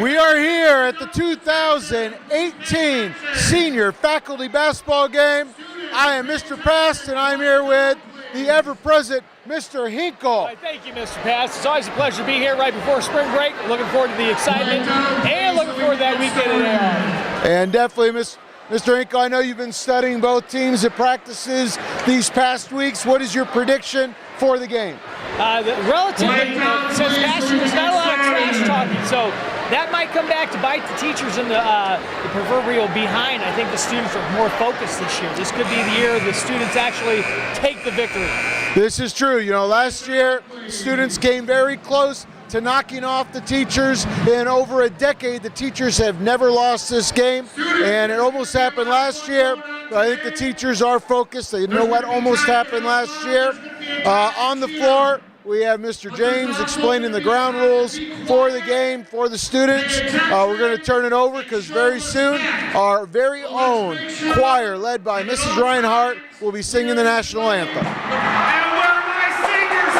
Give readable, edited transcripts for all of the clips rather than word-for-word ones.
We are here at the 2018 Senior Faculty Basketball Game. I am Mr. Past, and I'm here with the ever-present Mr. Hinkel. Thank you, Mr. Past. It's always a pleasure to be here right before spring break. Looking forward to the excitement and looking forward to that weekend at AR. And definitely, Mr. Hinkel, I know you've been studying both teams at practices these past weeks. What is your prediction for the game? Relatively, since last year, there's not a lot of trash talking, so that might come back to bite the teachers in the proverbial behind. I think the students are more focused this year. This could be the year the students actually take the victory. This is true. You know, last year, students came very close to knocking off the teachers. In over a decade, the teachers have never lost this game, and it almost happened last year. I think the teachers are focused. They know what almost happened last year. On the floor, we have Mr. James explaining the ground rules for the game for the students. We're going to turn it over because very soon our very own choir led by Mrs. Reinhardt will be singing the national anthem. And where are my singers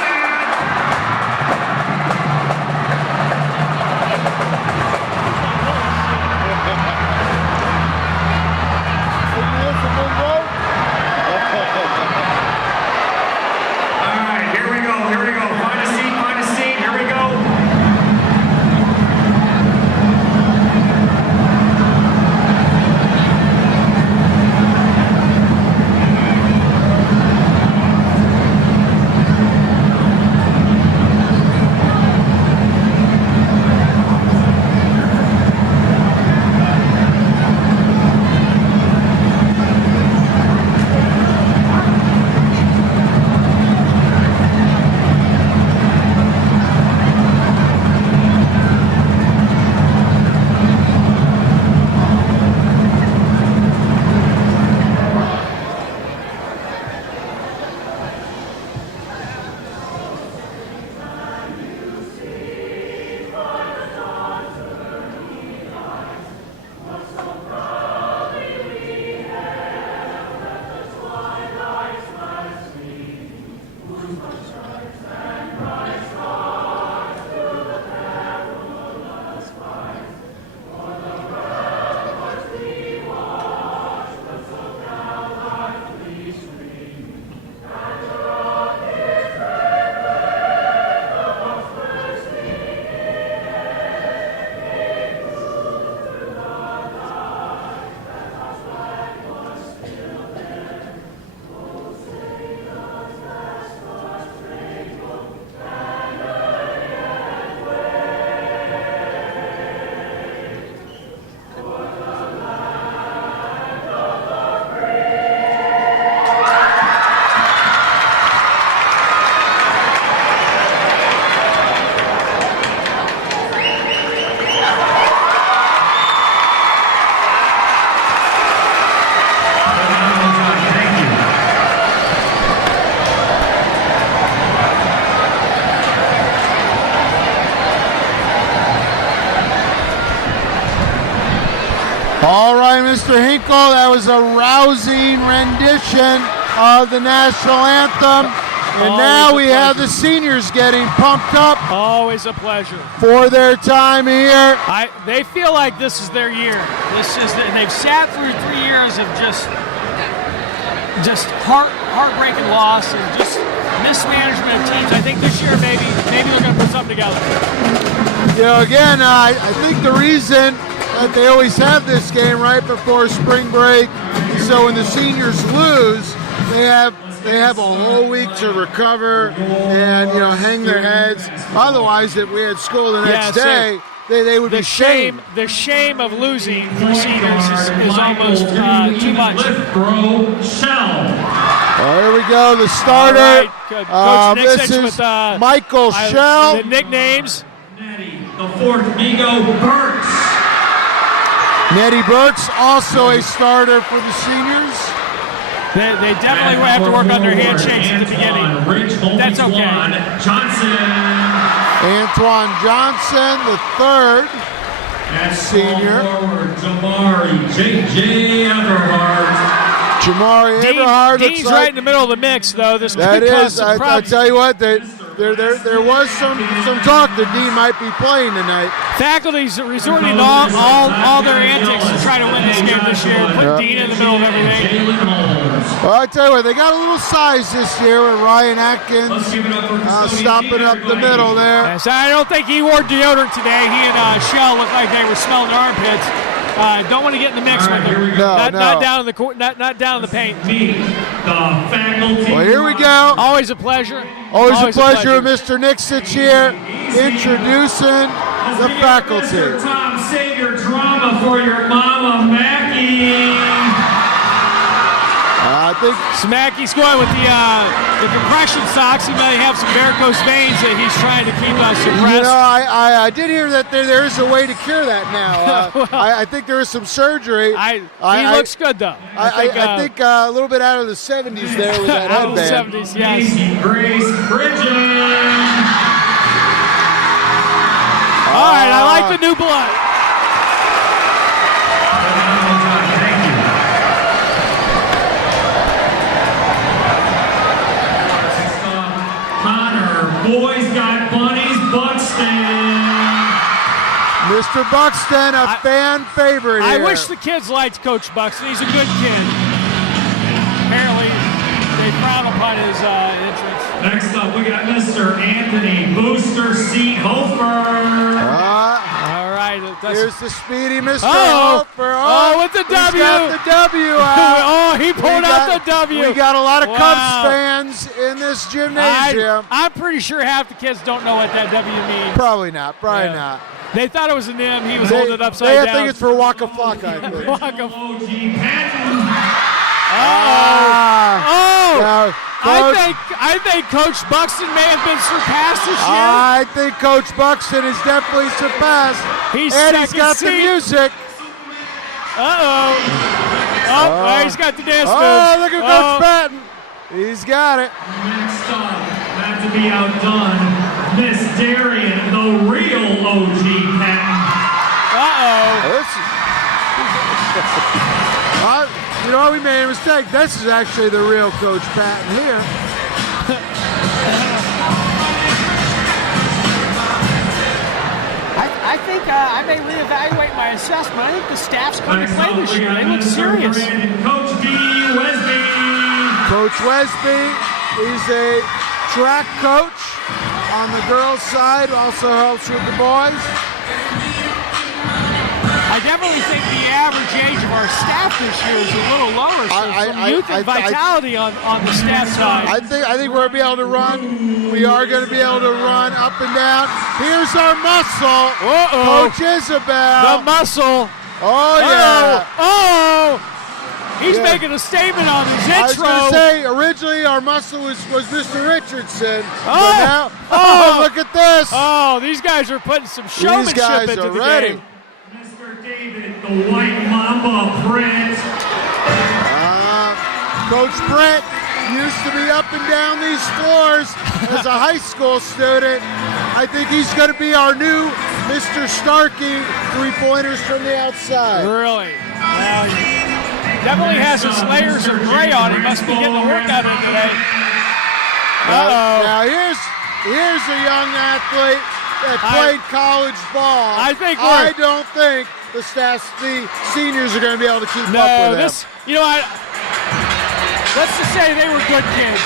All right, Mr. Hinkel, that was a rousing rendition of the national anthem. And now we have the seniors getting pumped up. Always a pleasure. For their time here. They feel like this is their year. They've sat through 3 years of just heartbreaking loss and just mismanagement of teams. I think this year maybe they're going to put something together. You know, again, I think the reason that they always have this game right before spring break, so when the seniors lose, they have a whole week to recover and, you know, hang their heads. Otherwise, if we had school the next day, they would be shamed. The shame of losing for seniors is almost too much. Here we go, the starter. Coach this is Michael Shell. The nicknames. the fourth, Migo Burks. Nettie Burks, also a starter for the seniors. They definitely will have to work on their handshakes at the beginning. That's okay. Antoine Johnson, the third senior. Jamari J.J. Everhart. Jamari Everhart. Dean's right in the middle of the mix, though. This that could cause is, some I problems. tell you what, they there was some talk that Dean might be playing tonight. Faculty's resorting to all their antics to try to win this game this year. Put Dean in the middle of everything. Well, I tell you what, they got a little size this year with Ryan Atkins stopping up the middle there. Yes, I don't think he wore deodorant today. He and Shell looked like they were smelling their armpits. Don't want to get in the mix with them. Not down in the not down in the paint. Well, here we go. Always a pleasure. Always a pleasure, Mr. Nixich here, introducing the faculty. Mr. Tom, save your drama for your mama, Mackie. I think Smackey's going with the compression socks. He may have some varicose veins that he's trying to keep suppressed. You know, I did hear that there is a way to cure that now. Well, I think there is some surgery. He looks good though. I think a little bit out of the 70s there with that out of the headband. 70s, yes. Grace Bridges. All right, I like the new blood. Thank you. Connor, boys got bunnies, Buxton. Mr. Buxton, a fan favorite I here. wish the kids liked Coach Buxton. He's a good kid. Apparently, they frown upon his entrance. Next up, we got Mr. Anthony Booster Seat Hofer. All right. Here's the speedy Mr. Oh, Hofer. oh, with the he's W. got the W out. Oh, he pulled out the W. We got a lot of Wow. Cubs fans in this gymnasium. I'm pretty sure half the kids don't know what that W means. Probably not. Probably Yeah. not. They thought it was an M. He was holding it upside down. I think it's for Waka Flocka, I think. OG Patton. Now, I think Coach Buxton may have been surpassed this year. I think Coach Buxton is definitely surpassed. He's and he's got second the seat. music. Oh, he's got the dance moves. Oh, look at Coach Patton. He's got it. Next up, not to be outdone, Miss Darian, the real OG Patton. You know, we made a mistake. This is actually the real Coach Patton here. I think I may reevaluate my assessment. I think the staff's going to Next play up, this we year. got They look Mr. serious. Brandon, Coach D. Wesby. Coach Wesby, he's a track coach on the girls' side, also helps with the boys. I definitely think the average age of our staff this year is a little lower. So some youth and vitality on the staff side. I think we're going to be able to run. We are going to be able to run up and down. Here's our muscle. Coach Isabel. The muscle. Oh, yeah. Oh! He's making a statement on his intro. I was going to say, originally our muscle was Mr. Richardson. Oh! But now, look at this. Oh, these guys are putting some showmanship These guys into are the ready. game. Mr. David, the White Mamba Brent. Coach Brent used to be up and down these floors as a high school student. I think he's going to be our new Mr. Starkey, three-pointers from the outside. Really? Well, he definitely has his layers of gray on. He must be getting the workout in today. Now here's a young athlete that played college ball. I don't think the seniors are going to be able to keep up with him. You know what? Let's just say they were good kids.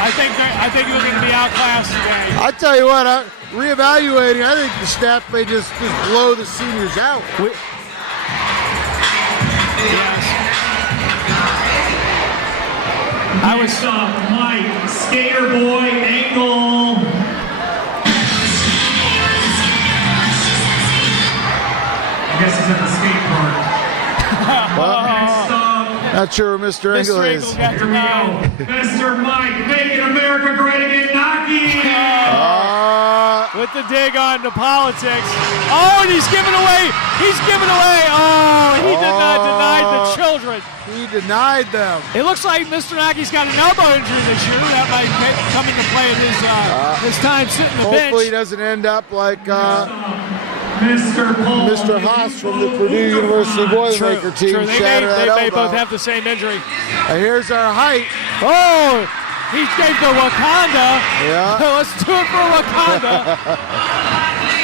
I think they're going to be outclassed today. I tell you what, reevaluating, I think the staff may just blow the seniors out. Yes. Next up, Mike, Skater Boy, Angle. I guess he's at the skate park. Next up, Not sure where Mr. Engel is. Got here we go. Mr. Mike, making America great again, Naki. With the dig on the politics. Oh, and he's giving away. Oh, he did not deny the children. He denied them. It looks like Mr. Naki's got an elbow injury this year. That might come into play in his time sitting the bench. Hopefully he doesn't end up like Mr. Haas from the Purdue University Boilermaker team. True. They may both have the same injury. Here's our height. Oh, he gave the Wakanda. Yeah. Let's do it for Wakanda.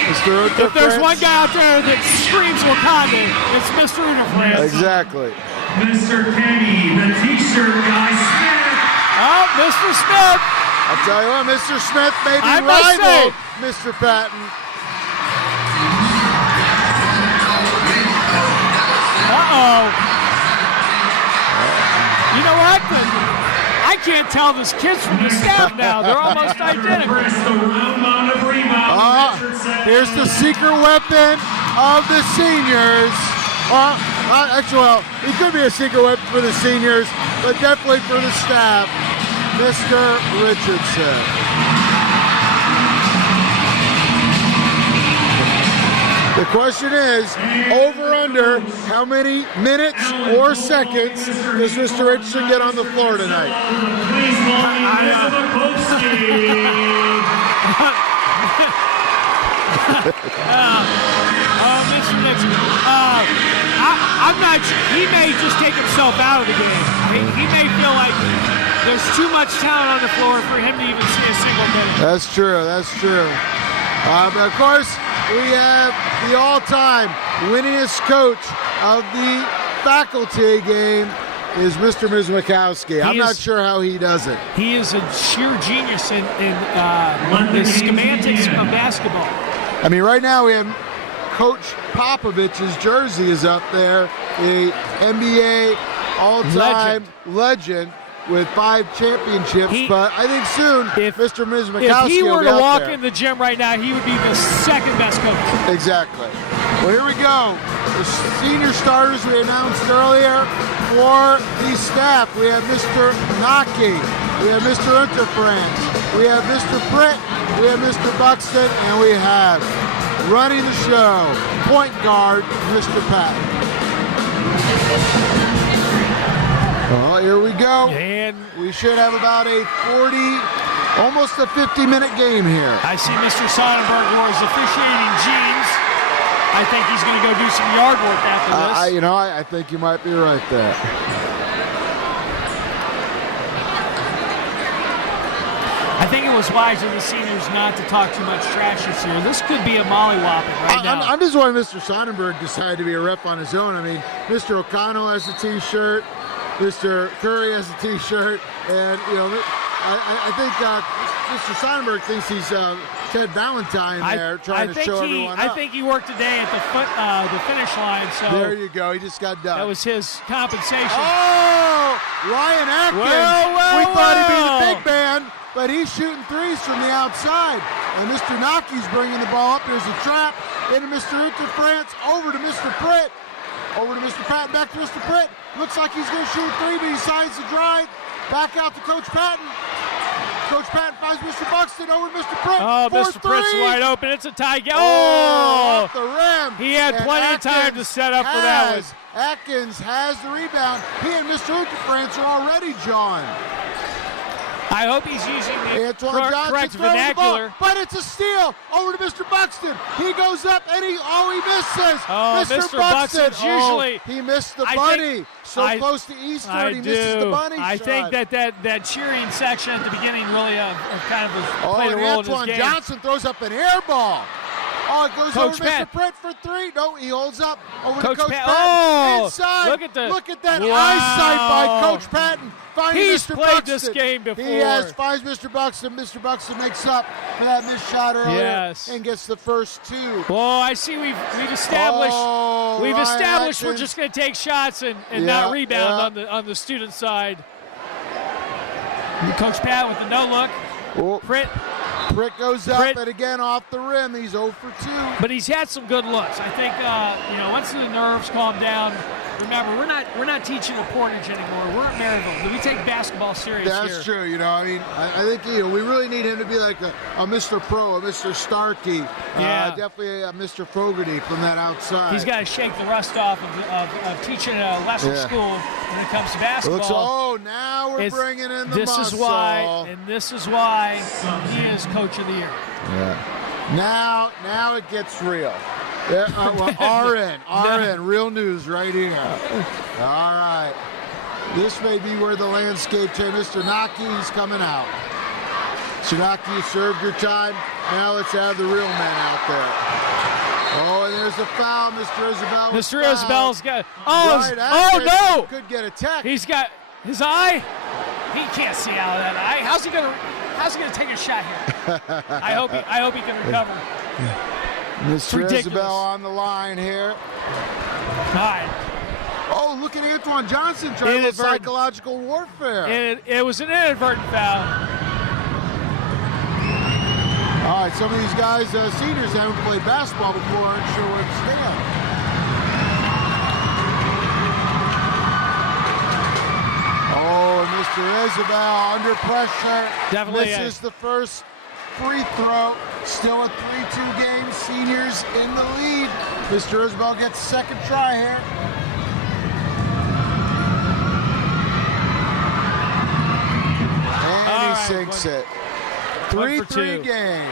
If there's one guy out there that screams Wakanda, it's Mr. Interference. Exactly. Mr. Kenny, the t-shirt guy, Smith. Oh, Mr. Smith. I'll tell you what, Mr. Smith may be I must rival Mr. Patton. Uh-oh. You know what? I can't tell this kid's from the staff now. They're almost identical. Here's the secret weapon of the seniors. Actually, well, it could be a secret weapon for the seniors, but definitely for the staff, Mr. Richardson. The question is, over under, how many minutes or seconds does Mr. Richardson get on the floor tonight? Please welcome Mr. Nixon. I'm not sure. He may just take himself out of the game. He may feel like there's too much talent on the floor for him to even see a single minute. That's true. That's true. But of course, we have the all-time winningest coach of the faculty game is Mr. Mizmakowski. I'm not sure how he does it. He is a sheer genius in the schematics of basketball. I mean, right now we have Coach Popovich's jersey is up there, the NBA all-time legend with 5 championships. But I think soon, Mr. Mizmakowski if he were will be to up walk there. in the gym right now, he would be the second best coach. Exactly. Well, here we go. The senior starters we announced earlier. For the staff, we have Mr. Naki, we have Mr. Interference, we have Mr. Britt, we have Mr. Buxton, and we have running the show, point guard, Mr. Patton. Well, here we go. And we should have about a 40, almost a 50-minute game here. I see Mr. Sonnenberg wore his officiating jeans. I think he's going to go do some yard work after this. I think you might be right there. I think it was wise of the seniors not to talk too much trash this year. This could be a mollywhopping right now. I'm just wondering Mr. Sonnenberg decided to be a rep on his own. I mean, Mr. O'Connell has a T-shirt, Mr. Curry has a T-shirt, and I think Mr. Sonnenberg thinks he's Ted Valentine there, trying to show everyone up. I think he worked today at the finish line. So there you go. He just got done. That was his compensation. Oh, Ryan Atkins. We thought he'd be the big man, but he's shooting threes from the outside. And Mr. Naki's bringing the ball up. There's a trap into Mr. Interference, over to Mr. Pritt, over to Mr. Patton, back to Mr. Pritt. Looks like he's going to shoot a three, but he signs the drive. Back out to Coach Patton. Coach Patton finds Mr. Buxton, over to Mr. Pritt. Oh, Mr. Pritt's wide open. It's a tie game. Off the rim. He had plenty of time to set up for that one. Atkins has the rebound. He and Mr. Interference are already jawing. I hope he's using the correct The vernacular. ball, but it's a steal. Over to Mr. Buxton. He goes up and he misses. Oh, Mr. Buxton's usually he missed the bunny. Close to Eastern, he misses the bunny I think that cheering section at the beginning really kind of played a role in his game. Johnson throws up an air ball. Oh, it goes Coach over Pat. Mr. Pritt for three. No, he holds up. Over Coach to Coach Pat. Patton. Oh, inside. look at that wow. eyesight by Coach Patton. He's Mr. played Buxton. this game before. He finds Mr. Buxton. Mr. Buxton makes up for that missed shot earlier and gets the first two. Well, I see we've established we're just going to take shots and not rebound on the student side. Coach Pat with the no look. Pritt goes up and again off the rim. He's 0 for 2. But he's had some good looks. I think once the nerves calm down. Remember, we're not teaching a Portage anymore. We're at Merrillville. We take basketball serious here. That's true. I think we really need him to be like a Mr. Pro, a Mr. Starkey, definitely a Mr. Fogarty from that outside. He's got to shake the rust off of teaching a lesser school when it comes to basketball. Now we're bringing in the muscle. This is why he is Coach of the Year. Yeah. Now it gets real. RN, real news right here. All right. This may be where the landscape change. Mr. Naki, he's coming out. Mr. Naki, you served your time. Now let's have the real men out there. Oh, and there's a foul. Mr. Isabel. Mr. Isabel's got. Right Oh no! Could get a tech. He's got his eye. He can't see out of that eye. How's he gonna take a shot here? I hope he can recover. Mr. ridiculous. Isabel on the line here. All right. Oh, look at Antoine Johnson trying to psychological warfare. It was an inadvertent foul. All right, some of these guys, seniors, haven't played basketball before, aren't sure where to stand. Oh, and Mr. Isabel under pressure. Definitely misses the first free throw. Still a 3-2 game. Seniors in the lead. Mr. Isabel gets second try here. And he sinks it. 3-3 game.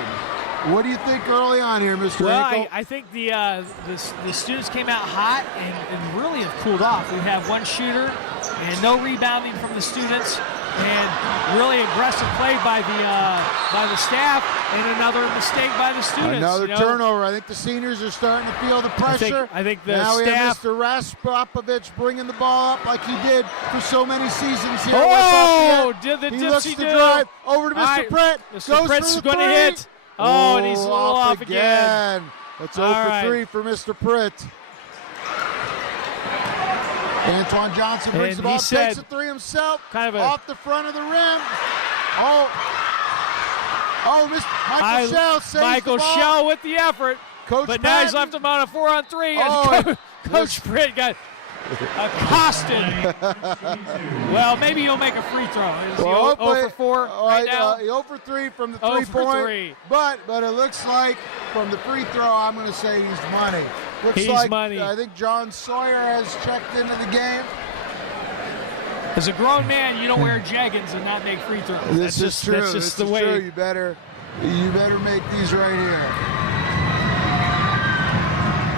What do you think early on here, Mr. Well, Hinkel? I think the students came out hot and really have cooled off. We have one shooter and no rebounding from the students, and really aggressive play by the staff, and another mistake by the students. Another turnover. I think the seniors are starting to feel the pressure. I think the now staff. We have Mr. Raspopovich bringing the ball up like he did for so many seasons here. Oh, did the he looks dipsy to do. drive over to Mr. All right, Pritt. Mr. Goes Pritt's for the going to three. hit. Oh, and he's a little off again. That's 0 All for right. 3 for Mr. Pritt. Antoine Johnson brings And the ball, he said- takes a three himself, kind of a- off the front of the rim. Oh, Mr. Michael Shell saves Michael the ball. Shell with the effort. Coach But now he's Patton. left him on a 4-on-3, Oh, and Coach Pritt got accosted. Well, maybe he'll make a free throw. Is he 0 for 4 right now? 0 for 3 from the 0 for three-point. 3. But it looks like from the free throw, I'm going to say he's money. Looks He's like money. I think John Sawyer has checked into the game. As a grown man, you don't wear jeggings and not make free throws. This is true. That's This just the is way. true. You better make these right here.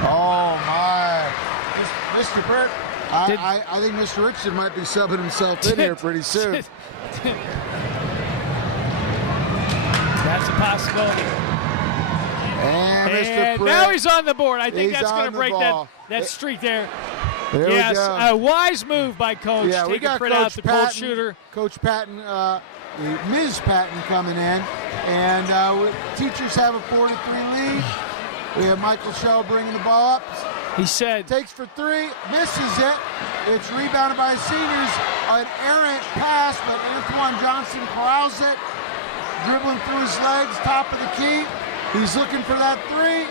Oh my, Mr. Pritt. I think Mr. Richardson might be subbing himself in here pretty soon. That's a possibility. And Mr. And Pritt. now he's on the board. I think He's that's going on to the break ball. that streak there. There Yes, we go. a wise move by Coach. Yeah, we taking got Pritt out, Coach the Patton, cold shooter. Coach Patton, Ms. Patton coming in, and teachers have a 4-3 lead. We have Michael Shell bringing the ball up. He said, Takes for 3, misses it. It's rebounded by seniors. An errant pass, but Antoine Johnson corrals it, dribbling through his legs, top of the key. He's looking for that 3.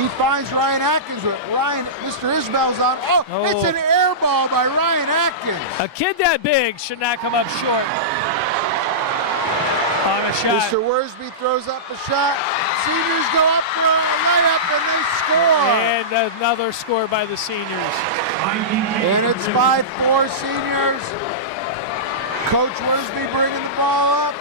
He finds Ryan Atkins, but Mr. Isbell's on. Oh, it's an air ball by Ryan Atkins. a kid that big should not come up short on a shot. Mr. Worsby throws up a shot. Seniors go up for a layup and they score. And another score by the seniors. And it's 5-4 seniors. Coach Worsby bringing the ball up.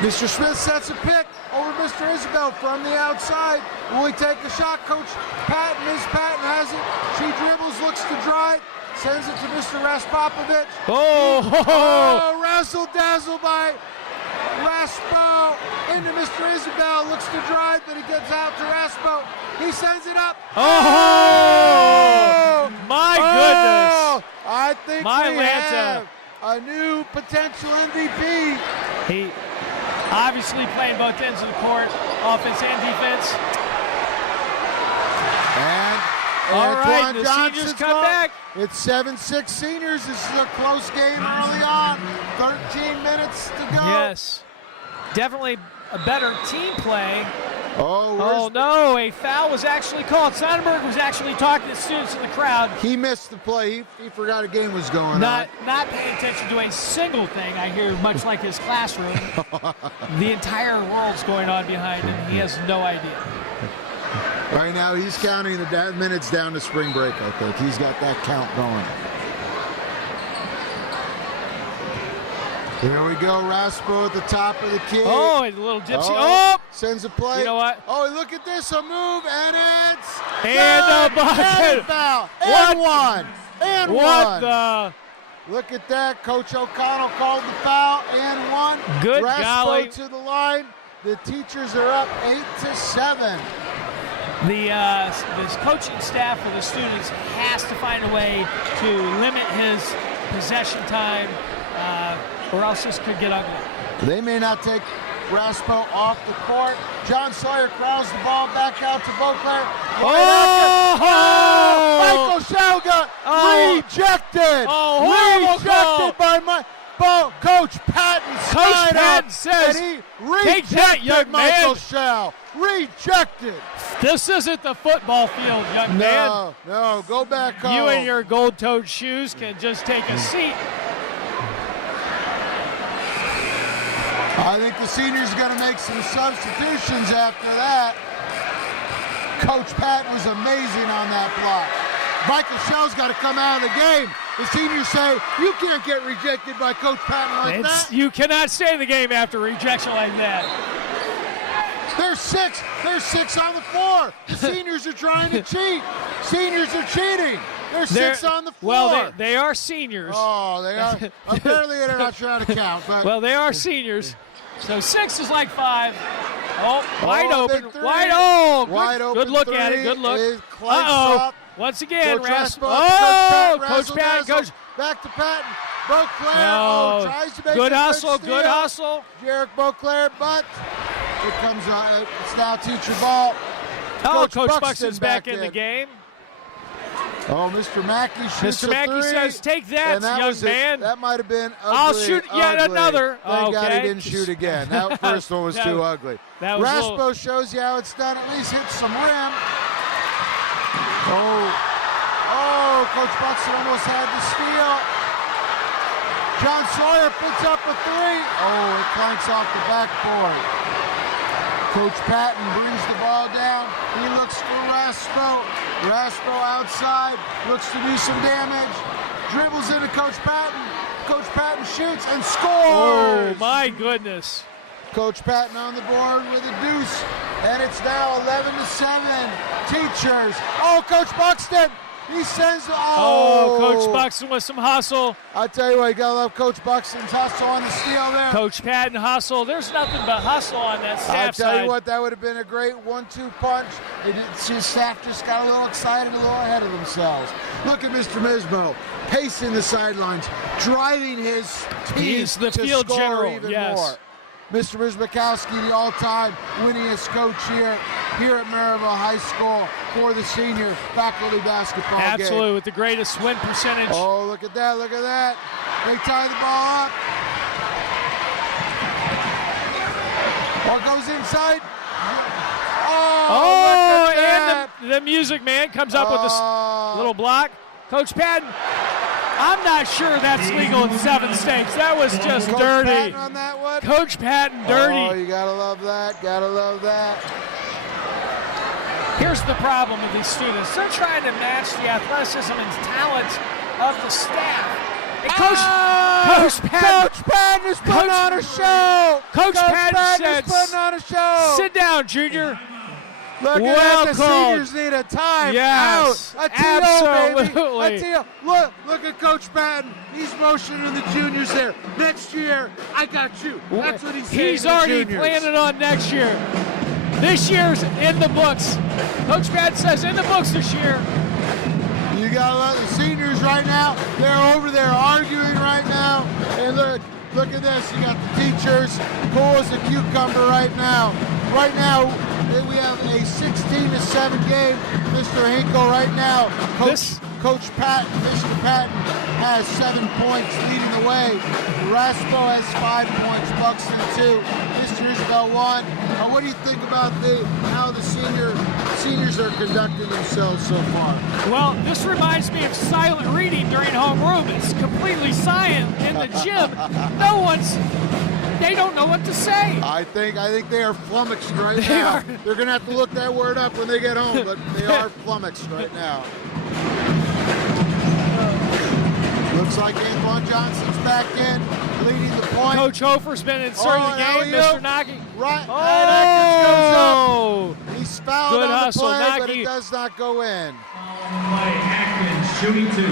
Mr. Smith sets a pick over Mr. Isabel from the outside. Will he take a shot? Coach Patton, Ms. Patton has it. She dribbles, looks to drive, sends it to Mr. Raspopovich. Oh, Razzle dazzle by Raspo into Mr. Isabel. Looks to drive, but he gets out to Raspo. He sends it up. Oh, my goodness. I think My we Lanta. have a new potential MVP. He Obviously playing both ends of the court, offense and defense. And All right, Antoine the Johnson's seniors come gone. back. It's 7-6 seniors. This is a close game early on. 13 minutes to go. Yes. Definitely a better team play. Oh, No, a foul was actually called. Sonnenberg was actually talking to students in the crowd, he missed the play. He forgot a game was going not on. paying attention to a single thing. I hear, much like his classroom. The entire world's going on behind him. He has no idea. Right now, he's counting the minutes down to spring break, I think. He's got that count going. Here we go, Raspo at the top of the key. Oh, and a little gypsy. Oh, Sends a play. You know what? Oh, look at this, a move, and it's And a good. bucket. And foul. What? And one. and What one. the? Look at that. Coach O'Connell called the foul and one. Good Raspo golly. to the line. The teachers are up 8-7. This coaching staff for the students has to find a way to limit his possession time, or else this could get ugly. They may not take Raspo off the court. John Sawyer crowds the ball back out to Beauclair. Michael Shelga rejected. Horrible call. Rejected by Coach Patton. Coach Patton says, and he "Take that, young rejected Michael man." Shell. Rejected. This isn't the football field, young man. No, go back home. You and your gold-toed shoes can just take a seat. I think the seniors are going to make some substitutions after that. Coach Patton was amazing on that block. Michael Shell's got to come out of the game. The seniors say, you can't get rejected by Coach Patton like that. You cannot stay in the game after rejection like that. There's six on the floor. The seniors are trying to cheat. Seniors are cheating. There's six on the floor. Well, they are seniors. Oh, they are. Apparently they're not trying to count. But Well, they are seniors. So 6 is like 5. Oh, wide open. big three. Wide open. Good look three at it. Good look. is clanks Uh-oh. up. Once again, Coach Raspo. Raspo, Coach Patton. Coach. Back to Patton. Beauclair tries to make Good a hustle. steal. Good hustle. Jarek Beauclair, but it comes on. It's now teacher ball. Oh, Coach Coach Buxton's back in the in. game. Oh, Mr. Mackey shoots Mr. a Mackey three. says, "Take that, And that young was man." That might have been ugly. I'll shoot yet ugly. another. Thank God he Okay. didn't shoot again. That first one was too ugly. That was Raspo shows you how it's done. At least hit some rim. Oh, Coach Buxton almost had the steal. John Sawyer puts up a three. Oh, it clanks off the backboard. Coach Patton brings the ball down. He looks for Raspo. Raspo outside, looks to do some damage. Dribbles into Coach Patton. Coach Patton shoots and scores. Oh, my goodness. Coach Patton on the board with a deuce. And it's now 11-7. Teachers. Oh, Coach Buxton. He sends. Oh, Coach Buxton with some hustle. I tell you what, you gotta love Coach Buxton's hustle on the steal there. Coach Patton hustle. There's nothing but hustle on that staff I tell side. you what, that would have been a great 1-2 punch. His staff just got a little excited, a little ahead of themselves. Look at Mr. Mismo pacing the sidelines, driving his team He's the to field score general, even yes. more. Mr. Mizbakowski, the all-time winningest coach here at Merrillville High School for the senior faculty basketball game. Absolutely, with the greatest win percentage. Oh, look at that, look at that. They tie the ball up. Ball goes inside. Oh, look at that. and the music man comes up with this little block. Coach Patton, I'm not sure that's legal in 7 states. That was just Coach dirty. Patton on that one. Coach Patton, dirty. Oh, you gotta love that, gotta love that. Here's the problem with these students. They're trying to match the athleticism and talent of the staff. And Coach Patton. Coach Patton is putting on a show. Coach Patton is said, putting on a show. "Sit down, Junior." Look Well at that. The called. seniors need a time Yes, out. A TO, baby. absolutely. A TO. Look at Coach Patton. He's motioning the juniors there. Next year, I got you. That's what he's saying. He's to the already juniors. planning on next year. This year's in the books. Coach Patton says in the books this year. You gotta love the seniors right now. They're over there arguing right now. And look at this. You got the teachers cool as a cucumber right now. Right now, we have a 16-7 game. Mr. Hinkel right now. Coach Patton, Mr. Patton has 7 points leading the way. Raspo has 5 points. Buxton 2. Mr. Isabel 1. What do you think about how the seniors are conducting themselves so far? Well, this reminds me of silent reading during homeroom. It's completely silent in the gym. They don't know what to say. I think they are flummoxed right now. They're going to have to look that word up when they get home, but they are flummoxed right now. Looks like Antoine Johnson's back in, leading the point. Coach Hofer's been inserting the game. Mr. Naki. Right. Oh! Goes up. He's fouled Good on hustle, the play, but Naki. it does not go in. By Atkins, shooting 2.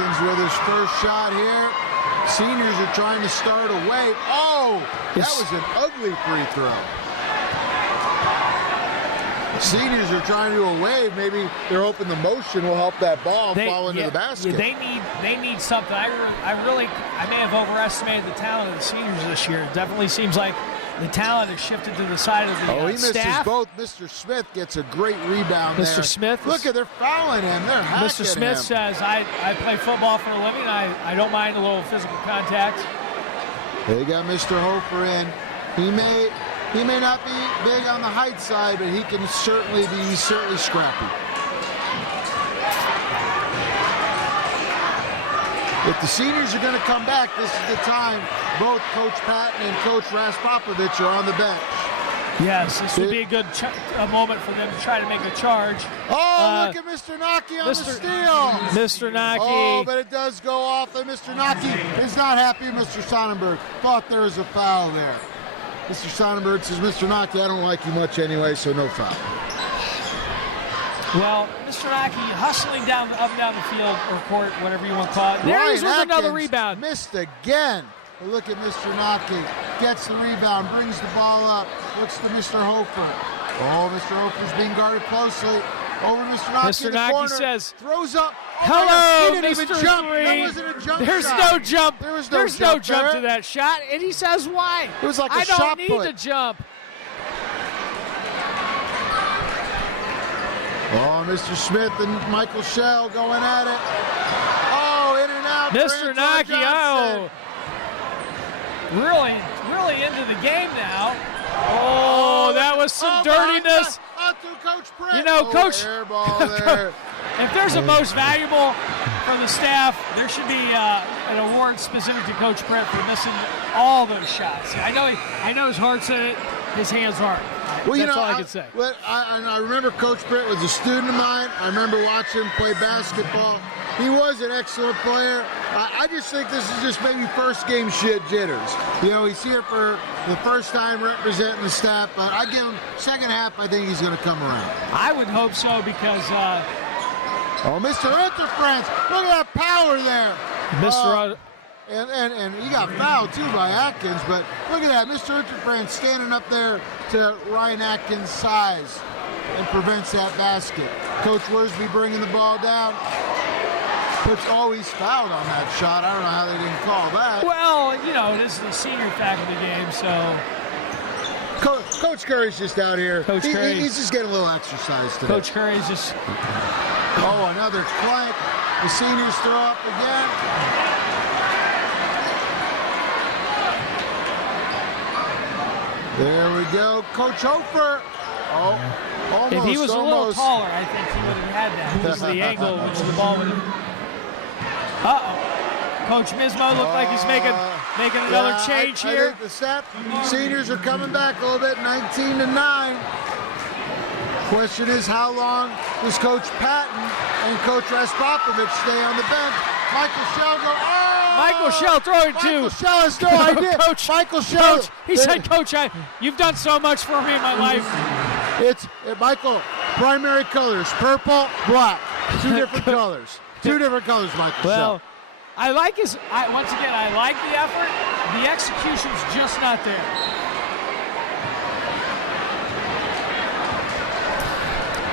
Atkins with his first shot here. Seniors are trying to start a wave. Oh, that was an ugly free throw. Seniors are trying to do a wave. Maybe they're hoping the motion will help that ball fall into the basket. They need something. I may have overestimated the talent of the seniors this year. It definitely seems like the talent has shifted to the side of the staff. Oh, he misses both. Mr. Smith gets a great rebound there. Mr. Smith? Look at, they're fouling him. They're hacking Mr. Smith him. says, I play football for a living. I don't mind a little physical contact. They got Mr. Hofer in. He may not be big on the height side, but he can certainly be scrappy. If the seniors are going to come back, this is the time both Coach Patton and Coach Raspopovich are on the bench. Yes, this would be a good moment for them to try to make a charge. Oh, look at Mr. Naki on the steal. Mr. Naki. Oh, but it does go off, and Mr. Naki is not happy. Mr. Sonnenberg thought there was a foul there. Mr. Sonnenberg says, Mr. Naki, I don't like you much anyway, so no foul. Well, Mr. Naki hustling up and down the field, or court, whatever you want to call it. There was another rebound. Missed again. Look at Mr. Naki. Gets the rebound, brings the ball up, looks to Mr. Hofer. Oh, Mr. Hofer's being guarded closely. Over Mr. Naki. Mr. Naki says, throws up. Hello, he didn't Mr. even jump. Three. That wasn't a jump There's shot. no jump. There's no jump to that shot. And he says, why? It was like a I shot don't need put. to jump. Oh, Mr. Smith and Michael Shell going at it. Oh, in and out. Mr. Naki, really into the game now. Oh, that was some dirtiness. To Coach Pritt. You know, Coach. Air ball there. If there's a most valuable from the staff, there should be an award specific to Coach Pritt for missing all those shots. I know his heart said it. His hands aren't. Well, That's all I can say. I remember Coach Pritt was a student of mine. I remember watching him play basketball. He was an excellent player. I just think this is just maybe first game shit jitters. You know, he's here for the first time representing the staff, but I give him second half, I think he's going to come around. I would hope so because... oh, Mr. Interference. Look at that power there. Mr. And he got fouled too by Atkins, but look at that. Mr. Interference standing up there to Ryan Atkins' size and prevents that basket. Coach Worsby bringing the ball down. He's fouled on that shot. I don't know how they didn't call that. Well, you know, this is the senior fact of the game, so... Coach Curry's just out here. He's just getting a little exercise today. Coach Curry's just... Oh, another clank. The seniors throw up again. There we go. Coach Hofer. Oh, almost. If he was a little taller, I think he would have had that. Because of the angle which the ball would have... Uh-oh. Coach Mismo looked like he's making another change here. I think the seniors are coming back a little bit, 19-9. Question is, how long does Coach Patton and Coach Raspopovich stay on the bench? Michael Shell go, oh! Michael Shell throwing to... Michael Shell has no idea. Coach, Michael Shell. Coach, he said, Coach, you've done so much for me in my life. It's Michael, primary colors, purple, black. Two different colors. Two different colors, Michael Shell. I like once again, I like the effort. The execution's just not there.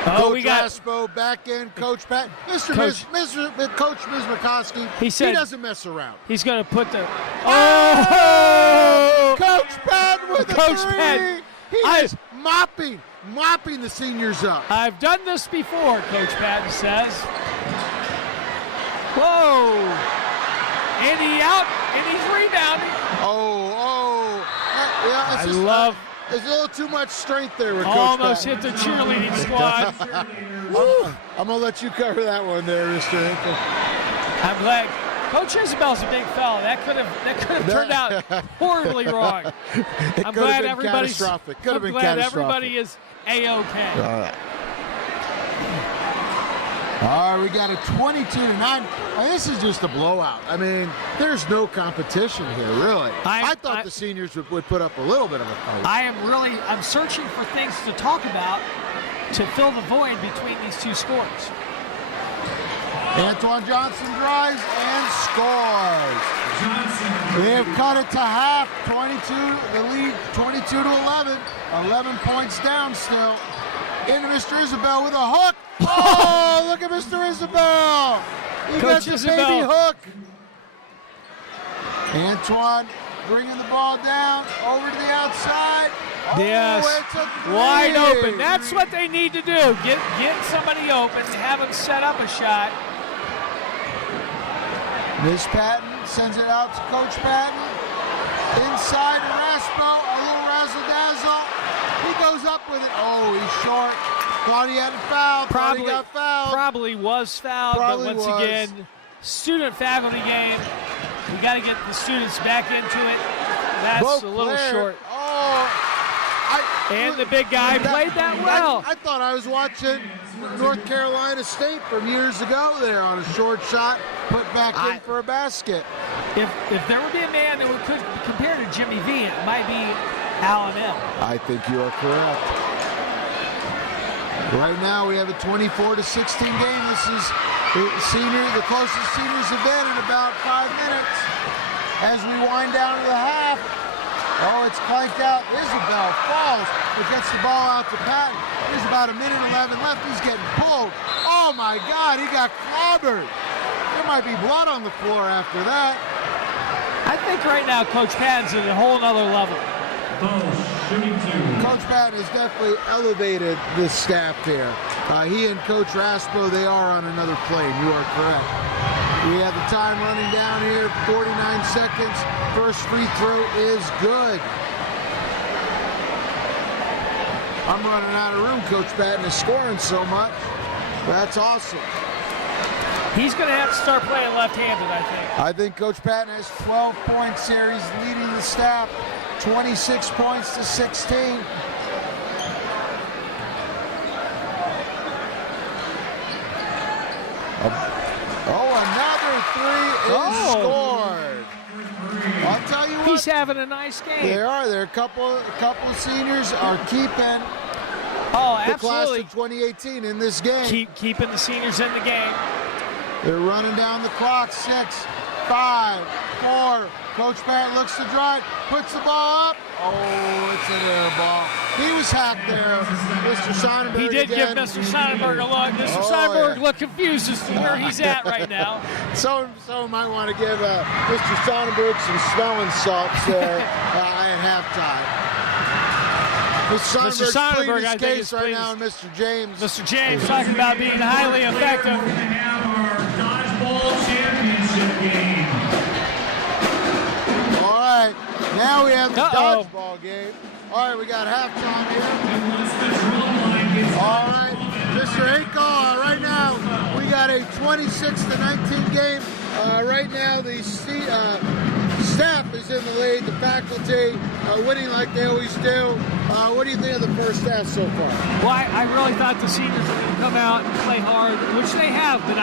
Oh, we got Raspo back in. Coach Pat, Coach Mizmakowski. He said he doesn't mess around. He's going to put the. Oh! Coach Pat with Coach the three. Pat. He is mopping the seniors up. I've done this before, Coach Patton says. Whoa! And he's rebounding. Yeah, there's a little too much strength there with Coach almost Patton. hit the cheerleading squad. I'm going to let you cover that one there, Mr. Hinkel. I'm glad. Coach Isabel's a big fella. That could have turned out horribly wrong. I'm glad everybody is A-OK. All right, we got a 22-9. This is just a blowout. I mean, there's no competition here, really. I thought the seniors would put up a little bit of a fight. I'm searching for things to talk about to fill the void between these two scores. Antoine Johnson drives and scores. They have cut it to half, 22, the lead 22 to 11. 11 points down still. Into Mr. Isabel with a hook. Oh, look at Mr. Isabel. He Coach gets a Isabel. baby hook. Antoine bringing the ball down over to the outside. Oh, Yes, it's a three. wide open. That's what they need to do. Get somebody open, have them set up a shot. Miss Patton sends it out to Coach Patton. Inside to Raspo, a little razzle-dazzle. He goes up with it. Oh, he's short. Thought he had a foul. Thought he got fouled. Probably was fouled, Probably but once was. again, student-faculty game. We got to get the students back into it. That's a little Beauclair. short. Oh, And the big guy played that well. I thought I was watching North Carolina State from years ago there on a short shot, put back in for a basket. If there would be a man that could compare to Jimmy V, it might be Alan M. I think you are correct. Right now we have a 24 to 16 game. This is the closest seniors have been in about 5 minutes. As we wind down to the half. Oh, it's clanked out. Isabel falls, but gets the ball out to Patton. There's about 1:11 left. He's getting pulled. Oh my God, he got clobbered. There might be blood on the floor after that. I think right now Coach Patton's at a whole nother level. Coach Patton has definitely elevated this staff here. He and Coach Raspo, they are on another plane. You are correct. We have the time running down here, 49 seconds. First free throw is good. I'm running out of room. Coach Patton is scoring so much. That's awesome. He's going to have to start playing left-handed, I think. I think Coach Patton has 12 points here. He's leading the staff, 26 points to 16. Another three is scored. I'll tell you what. He's having a nice game. They are. There are a couple seniors are keeping the class absolutely. of 2018 in this game. Keeping the seniors in the game. They're running down the clock. 6, 5, 4. Coach Patton looks to drive, puts the ball up. Oh, it's an air ball. He was hacked there. Mr. Sonnenberg He did again. give Mr. Sonnenberg a look. Mr. Sonnenberg looked confused as to where he's at right now. Someone might want to give Mr. Sonnenberg some smelling salts there at halftime. Mr. Sonnenberg, I his think, case is right pleased. now, and Mr. James. Mr. James talking about being highly effective. We're going to have our dodgeball championship game. All right, now we have the dodgeball game. All right, we got halftime here. And once the drum line gets All right, Mr. Hinkel, right now we got a 26 to 19 game. Right now the staff is in the lead, the faculty winning like they always do. What do you think of the first half so far? Well, I really thought the seniors were going to come out and play hard, which they have, but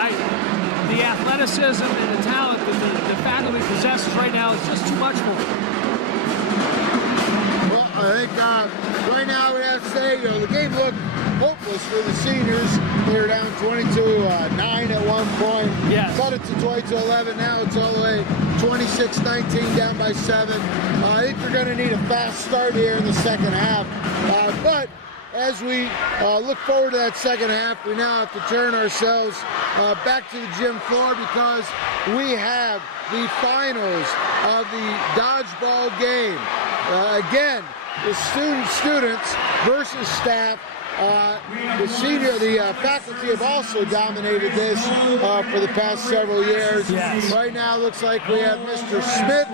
the athleticism and the talent that the faculty possesses right now is just too much for them. Well, I think right now we have to say, the game looked hopeless for the seniors. They were down 22-9 at one point. Yes. Cut it to 22-11. Now it's all the way 26-19, down by 7. I think we're going to need a fast start here in the second half. But as we look forward to that second half, we now have to turn ourselves back to the gym floor because we have the finals of the dodgeball game. Again, the students versus staff. The faculty have also dominated this for the past several years. Yes. Right now, it looks like we have Mr. Smith,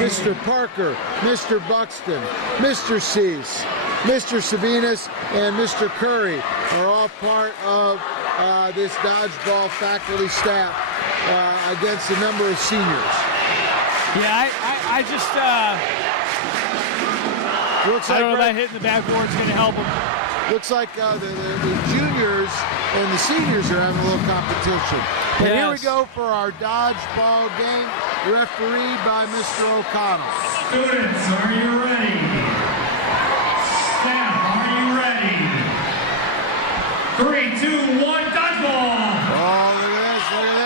Mr. Parker, Mr. Buxton, Mr. Cease, Mr. Sabinas, and Mr. Curry are all part of this dodgeball faculty staff against a number of seniors. Yeah, I just Looks I like don't know that hitting the backboard is going to help them. Looks like the juniors and the seniors are having a little competition. But here we Yes. go for our dodgeball game, refereed by Mr. O'Connell. Students, are you ready? Staff, are you ready? 3, 2, 1, dodgeball! Oh, look at this, look at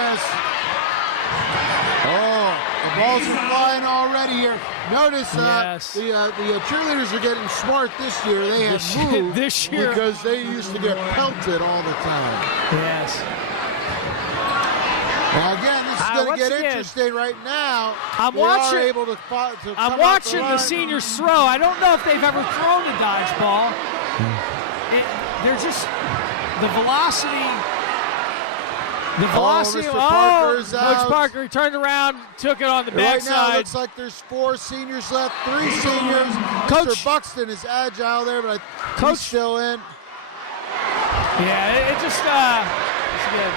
balls are flying already here. Notice Yes. the cheerleaders are getting smart this year. They have moved this year. because they used to get pelted all the time. Yes. Now again, this is going to once get again, interesting right now. I'm They watching- Are able to come I'm out watching the line. seniors throw. I don't know if they've ever thrown a dodgeball. They're just the velocity. The velocity. Mr. Parker's Coach out. Parker he turned around, took it on the Right now, it backside. looks like there's 4 seniors left, 3 seniors. Coach- Mr. Buxton is agile there, but Coach- he's still in. Yeah, it just it's good.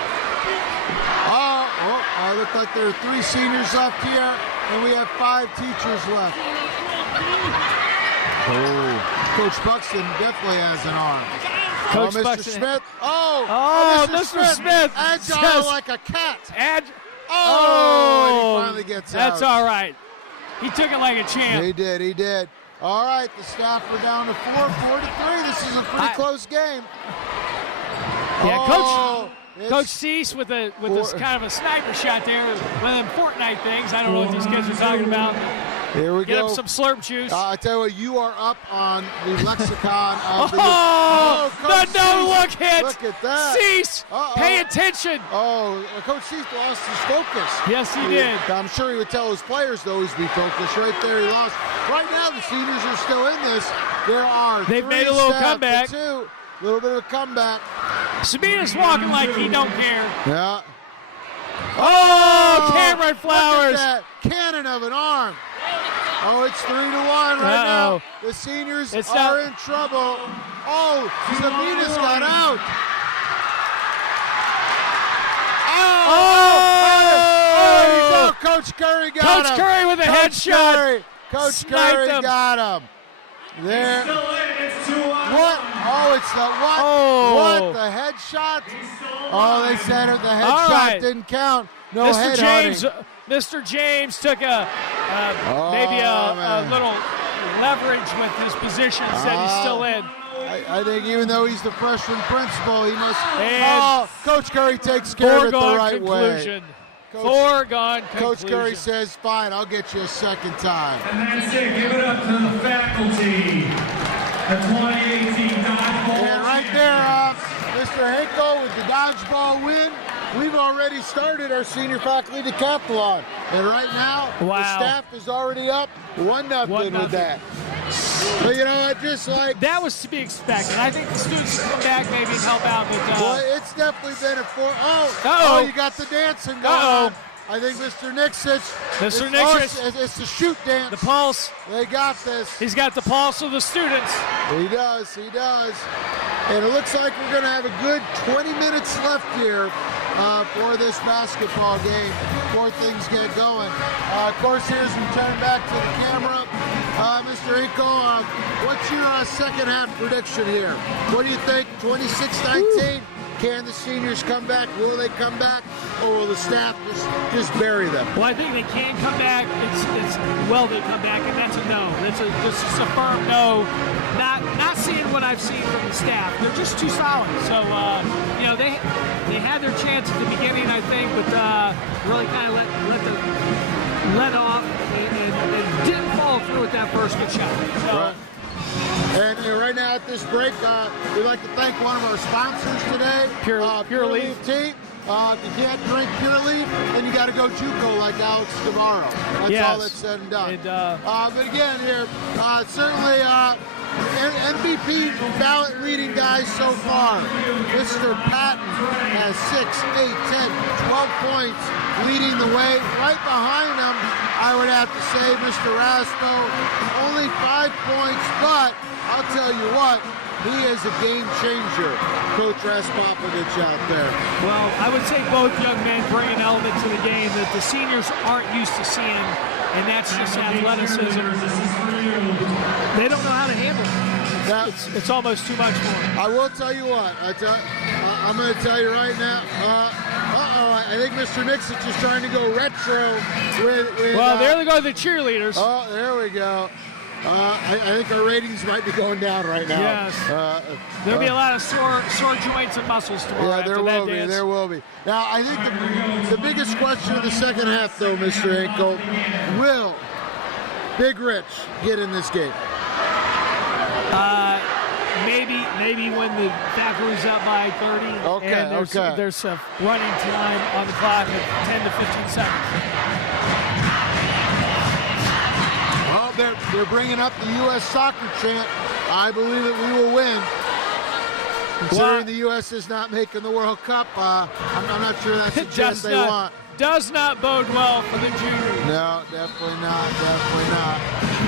Look like there are 3 seniors left here, and we have 5 teachers left. Coach Buxton definitely has an arm. Coach Mr. Buxton. Smith. Mr. Smith Agile says- like a cat. And And he finally gets out. that's all right. He took it like a champ. He did. All right, the staff are down to 4-3. This is a pretty close game. Yeah, it's- Coach Cease with this kind of a sniper shot there, one of them Fortnite things. I don't know what these kids are talking about. Here we Get go. him some slurp juice. I tell you what, you are up on the lexicon of the. the Coach no-look Cease. hit. Look at that. Cease, pay attention. Coach Cease lost his focus. Yes, he did. I'm sure he would tell his players to always be focused. Right there, he lost. Right now, the seniors are still in this. There are They've 3 made a little staff to comeback. 2. A little bit of a comeback. Sabina's walking like he don't care. Yeah. Cameron Flowers. Look at that cannon of an arm. It's 3-1 right now. The seniors are in trouble. Sabina's got out. He's out. Coach Curry got him. Coach Curry with a headshot. Coach Curry got him. There. Still in, it's 2-1. What? It's the what? What? The headshot? They said it. The headshot didn't count. No head Mr. James took maybe a little leverage with his position. Said he's still in. I think even though he's the freshman principal, he must. And Coach Curry takes care of it the foregone right conclusion. way. Foregone conclusion. Coach Curry says, "Fine, I'll get you a second time." And that's it. Give it up to the faculty. The 2018 dodgeball. And right there, Mr. Hinkel with the dodgeball win. We've already started our senior faculty decathlon. And right now, the staff is already up 1-0 with that. But you know, just like that was to be expected. I think the students can come back maybe and help out. But it's definitely been a 4. You got the dancing going on. I think Mr. Nixich. It's the shoot dance. The pulse. They got this. He's got the pulse of the students. He does. And it looks like we're going to have a good 20 minutes left here for this basketball game before things get going. Of course, here's we turn back to the camera. Mr. Hinkel, what's your second half prediction here? What do you think? 26-19? Can the seniors come back? Will they come back? Or will the staff just bury them? Well, I think they can come back. They come back, and that's a no. That's just a firm no. Not seeing what I've seen from the staff. They're just too solid. So they had their chance at the beginning, I think, but really kind of let off and didn't follow through with that first good shot. So. Right. And right now at this break, we'd like to thank one of our sponsors today, Pure Leaf Tea. If you can't drink Pure Leaf, then you got to go JUCO like Alex tomorrow. That's all that's said and done. But again, here, certainly MVP ballot leading guys so far. Mr. Patton has 6, 8, 10, 12 points leading the way. Right behind him, I would have to say Mr. Raspo, only 5 points, but I'll tell you what, he is a game changer, Coach Raspopovich out there. Well, I would say both young men bring an element to the game that the seniors aren't used to seeing, and that's just athleticism. They don't know how to handle it. It's almost too much for them. I will tell you what, I'm going to tell you right now, I think Mr. Nixich is trying to go retro with well, there they go, the cheerleaders. There we go. I think our ratings might be going down right now. Yes. There'll be a lot of sore joints and muscles tomorrow. Yeah, after there that will be. dance. There will be. Now, I think the biggest question of the second half, though, Mr. Hinkel, will Big Rich get in this game? Maybe when the faculty's up by 30 Okay, and there's a running time on the clock of 10 to 15 seconds. Well, they're bringing up the U.S. soccer chant. I believe that we will win. Considering the U.S. is not making the World Cup, I'm not sure that's the chant they want. Does not bode well for the juniors. No, definitely not. Definitely not.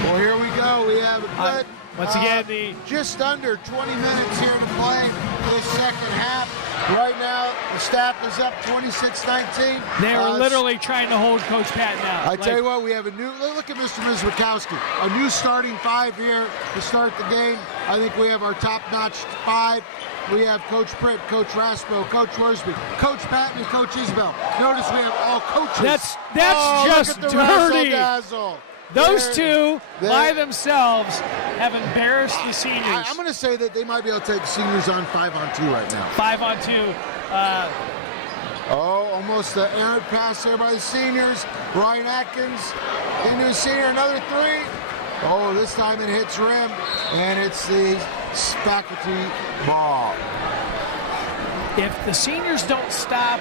Well, here we go. We have a good. Once again, just under 20 minutes here to play this second half. Right now, the staff is up 26-19. They were literally trying to hold Coach Patton out. I tell you what, we have a new. Look at Mr. Mizrakowski, a new starting five here to start the game. I think we have our top-notch five. We have Coach Pritt, Coach Raspo, Coach Worsby, Coach Patton, and Coach Isbell. Notice we have all coaches. That's just look at the dirty. razzle-dazzle. Those two, by themselves, have embarrassed the seniors. I'm going to say that they might be able to take the seniors on 5-on-2 right now. 5-on-2. Almost an errant pass there by the seniors. Ryan Atkins into a senior, another three. Oh, this time it hits rim, and it's the faculty ball. If the seniors don't stop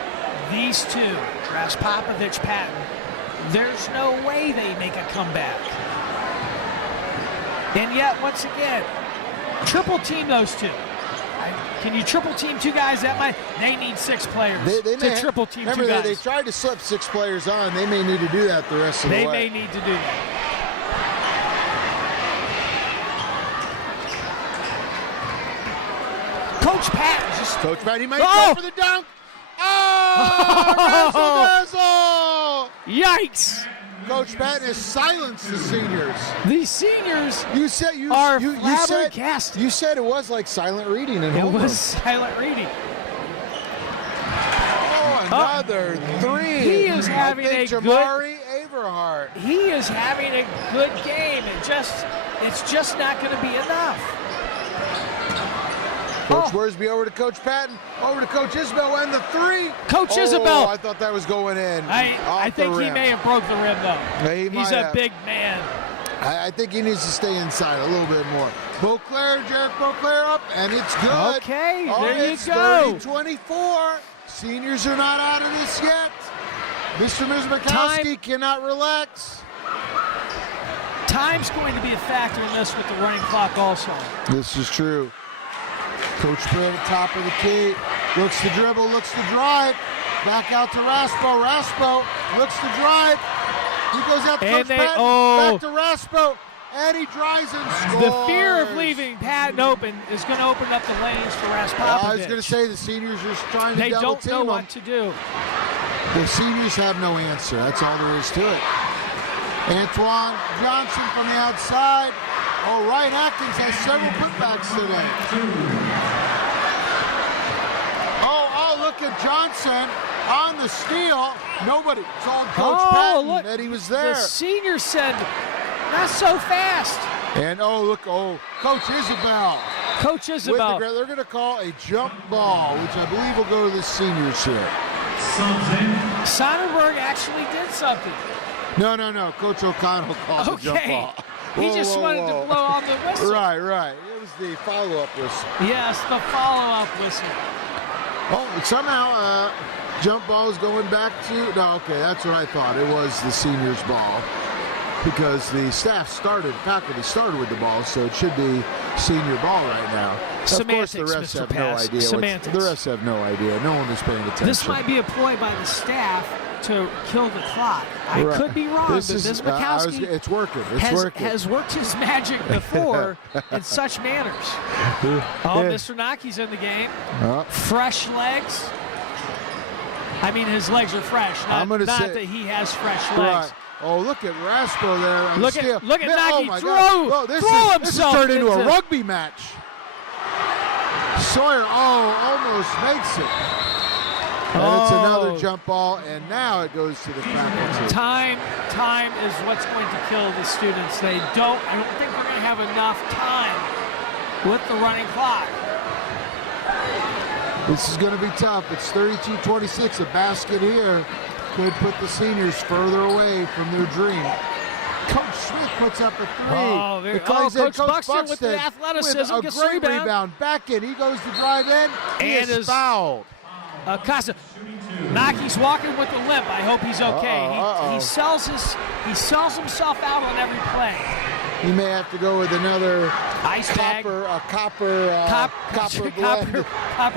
these two, Raspopovich, Patton, there's no way they make a comeback. And yet, once again, triple team those two. Can you triple team two guys that might? They need 6 players to triple team two guys. They tried to slip 6 players on. They may need to do that the rest of the way. They may need to do that. Coach Patton just. Coach Patton, he might go for the dunk. Oh, razzle! Yikes! Coach Patton has silenced the seniors. The seniors are flabbergasted. You said it was like silent reading in It homeroom. was silent reading. Oh, another three. He is having Jamari Averhart. He is having a good game. It's just not going to be enough. Coach Worsby over to Coach Patton, over to Coach Isbell, and the three. Coach Isbell. I thought that was going in. I think he may have broke the rim, though. Yeah, He's a big man. I think he needs to stay inside a little bit more. Jarek Beauclair up, and it's good. Okay, there you go. 30-24. Seniors are not out of this yet. Mr. Mizrakowski cannot relax. Time's going to be a factor in this with the running clock also. This is true. Coach Pritt at top of the key. Looks to dribble, looks to drive. Back out to Raspo. Raspo looks to drive. He goes out to Coach Patton. Back to Raspo. And he drives and scores. The fear of leaving Patton open is going to open up the lanes for Raspopovich. I was going to say the seniors are trying to double team They don't know what to do. The seniors have no answer. That's all there is to it. Antoine Johnson from the outside. Oh, Ryan Atkins has several putbacks today. Oh, look at Johnson on the steal. Nobody told Coach Patton that he was there. The senior said, not so fast. And Coach Isabel. Coach Isabel. They're going to call a jump ball, which I believe will go to the seniors here. Sonnenberg actually did something. No. Coach O'Connell called a jump ball. He just wanted to blow on the whistle. Right. It was the follow-up whistle. Yes, the follow-up whistle. Oh, somehow jump ball is going back to... No, okay, that's what I thought. It was the seniors' ball because the faculty started with the ball, so it should be senior ball right now. Semantics, of course, the refs Mr. have Pass. no idea. Semantics. The refs have no idea. No one is paying attention. This might be a ploy by the staff to kill the clock. I could be wrong, but Mizrakowski it's working. Has worked his magic before in such manners. Mr. Naki's in the game. Fresh legs. I mean, his legs are fresh. Not that he has fresh legs. Right. Oh, look at Raspo there. Look at Naki throw this himself. This is turned into a rugby match. Sawyer, almost makes it. And it's another jump ball, and now it goes to the faculty. Time is what's going to kill the students. I don't think we're going to have enough time with the running clock. This is going to be tough. It's 32-26. A basket here could put the seniors further away from their dream. Coach Smith puts up a three. Oh, It comes in. Coach Buxton with the athleticism with a gets great the rebound. Back in. He goes to drive in. He And is is fouled. Casa. Naki's walking with a limp. I hope he's okay. He sells himself out on every play. He may have to go with another Ice bag. copper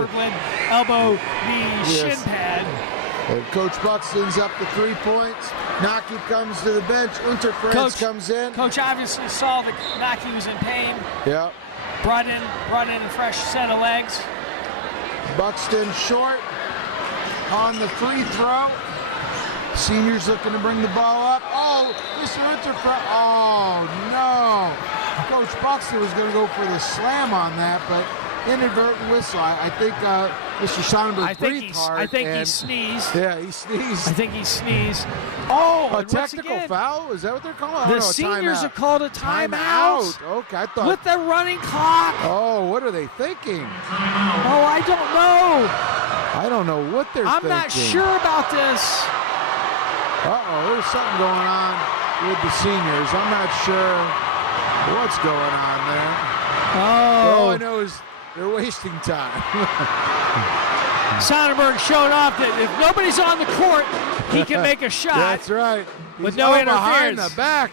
blend, elbow, knee, shin Yes. pad. And Coach Buxton's up to 3 points. Naki comes to the bench. Unterfritz comes in. Coach obviously saw that Naki was in pain. Yeah. Brought in a fresh set of legs. Buxton short on the free throw. Seniors looking to bring the ball up. Oh, Mr. Unterfritz. Oh, no. Coach Buxton was going to go for the slam on that, but inadvertent whistle. I think Mr. Sonnenberg breathed hard. I think he sneezed. Yeah, he sneezed. I think he sneezed. Oh, A and once technical again, foul? Is that what they're calling? The Oh, no, seniors timeout. are called a timeout. Okay, I thought. With the running clock. Oh, what are they thinking? Oh, I don't know. I don't know what they're thinking. I'm not sure about this. Uh-oh, there's something going on with the seniors. I'm not sure what's going on there. All I know is they're wasting time. Sonnenberg showed off that if nobody's on the court, he can make a shot. That's right. With He's no behind interference. the back.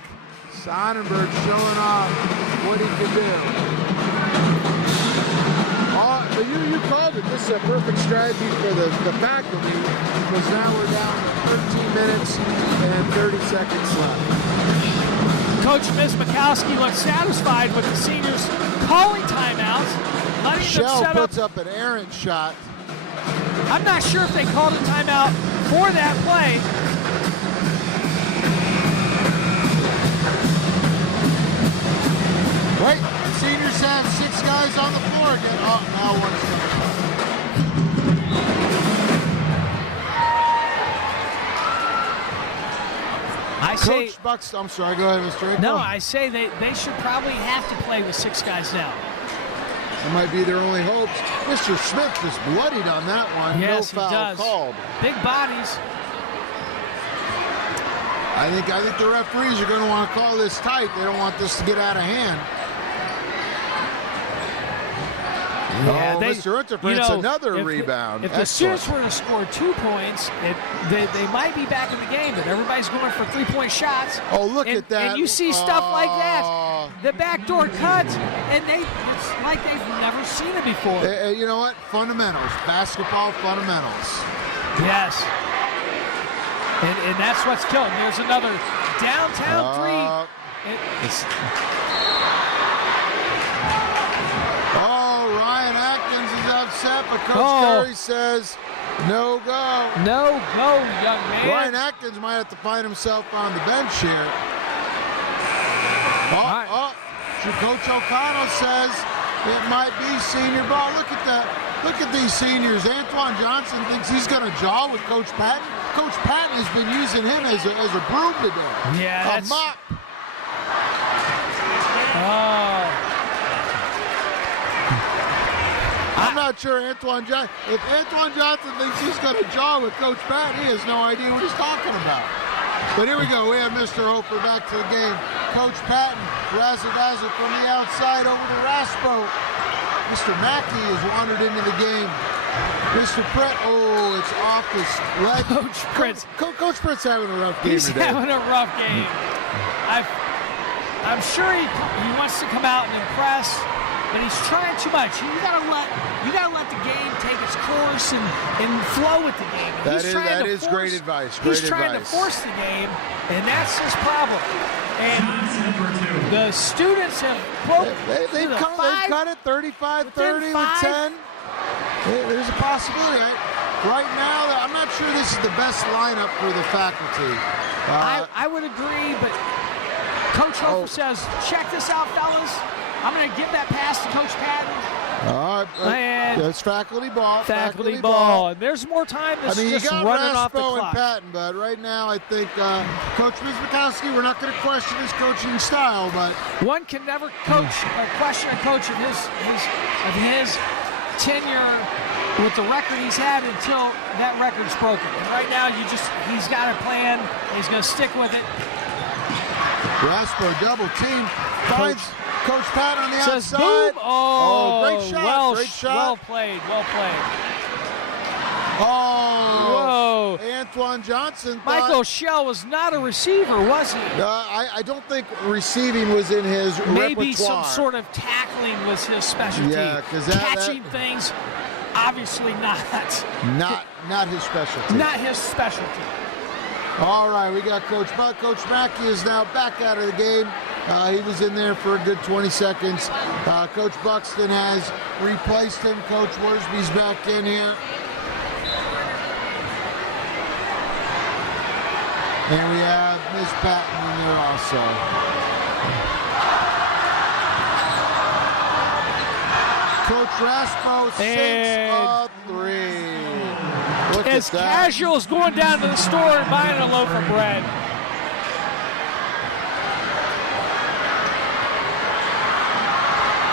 Sonnenberg showing off what he can do. You called it. This is a perfect strategy for the faculty because now we're down to 13 minutes and 30 seconds left. Coach Ms. Mikowski looks satisfied with the seniors calling timeouts, letting them Shell set puts up. up an errant shot. I'm not sure if they called a timeout for that play. Wait, the seniors have 6 guys on the floor again. Oh, now one's coming. I say, Coach Buxton, I'm sorry, go ahead, Mr. Hinkel. no, I say they should probably have to play with 6 guys now. That might be their only hopes. Mr. Smith just bloodied on that one. Yes, no he foul does. called. Big bodies. I think the referees are going to want to call this tight. They don't want this to get out of hand. Yeah, Mr. Unterfritz, another rebound. If the Excellent. students were to score 2 points, they might be back in the game, but everybody's going for 3-point shots. Oh, look and, at that. And you see stuff like that. The backdoor cuts, and it's like they've never seen it before. You know what? Fundamentals. Basketball fundamentals. Yes. And that's what's killing. There's another downtown three. Ryan Atkins is upset, but Coach Curry says, no go. No go, young man. Ryan Atkins might have to find himself on the bench here. Coach O'Connell says it might be senior ball. Look at these seniors. Antoine Johnson thinks he's going to jaw with Coach Patton. Coach Patton has been using him as a broom today. Yeah, a mop. I'm not sure if Antoine Johnson thinks he's going to jaw with Coach Patton, he has no idea what he's talking about. But here we go. We have Mr. Hofer back to the game. Coach Patton, razzle-dazzle from the outside over to Raspo. Mr. Mackey has wandered into the game. Mr. Pritt, it's off his leg. Coach Pritt. Coach Pritt's having a rough game today. He's having a rough game. I'm sure he wants to come out and impress, but he's trying too much. You gotta let the game take its course and flow with the game. That is great advice. He's trying to force the game, and that's his problem. And the students have broke. They've cut it 35-30 with 10. There's a possibility. Right now, I'm not sure this is the best lineup for the faculty. I would agree, but Coach Hofer says, check this out, fellas. I'm going to give that pass to Coach Patton. All right. And It's faculty ball. faculty ball. And there's more time that's you just got running off the Raspo and clock. Patton, but right now I think Coach Mizmakowski, we're not going to question his coaching style, but One can never question a coach of his tenure with the record he's had until that record's broken. And right now, he's got a plan. He's going to stick with it. Raspo double team finds Coach Patton on the Says outside. boom. Oh, great shot. Great shot. Well played. Well played. Oh, Whoa. Antoine Johnson. Michael Schell was not a receiver, was he? I don't think receiving was in his Maybe repertoire. some sort of tackling was his specialty. Yeah, 'cause catching things, obviously not. Not his specialty. Not his specialty. All right, we got Coach Buck. Coach Mackey is now back out of the game. He was in there for a good 20 seconds. Coach Buxton has replaced him. Coach Worsby's back in here. And we have Miss Patton in there also. Coach Raspo sinks a three. Look As at that. casual as going down to the store and buying a loaf of bread.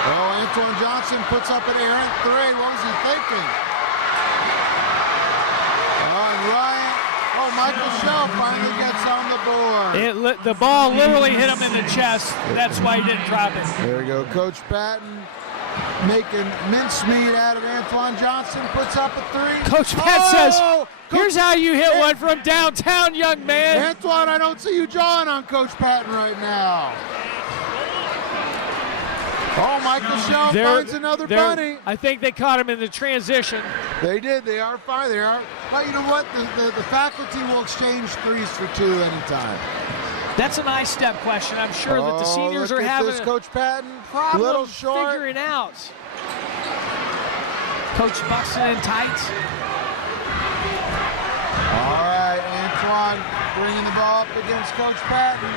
Oh, Antoine Johnson puts up an errant three. What was he thinking? Oh, and Ryan. Oh, Michael Schell finally gets on the board. The ball literally hit him in the chest. That's why he didn't drop it. There we go. Coach Patton making mincemeat out of Antoine Johnson. Puts up a three. Coach Pat says, Coach- here's how you hit one from downtown, young man. Antoine, I don't see you jawing on Coach Patton right now. Oh, Michael Schell finds another bunny. I think they caught him in the transition. They did. They are fine. They are. But you know what? The faculty will exchange threes for two anytime. That's a nice step question. I'm sure that the seniors look are at having this, a Coach Patton. problem Little short. figuring out. Coach Buxton in tights. All right, Antoine bringing the ball up against Coach Patton.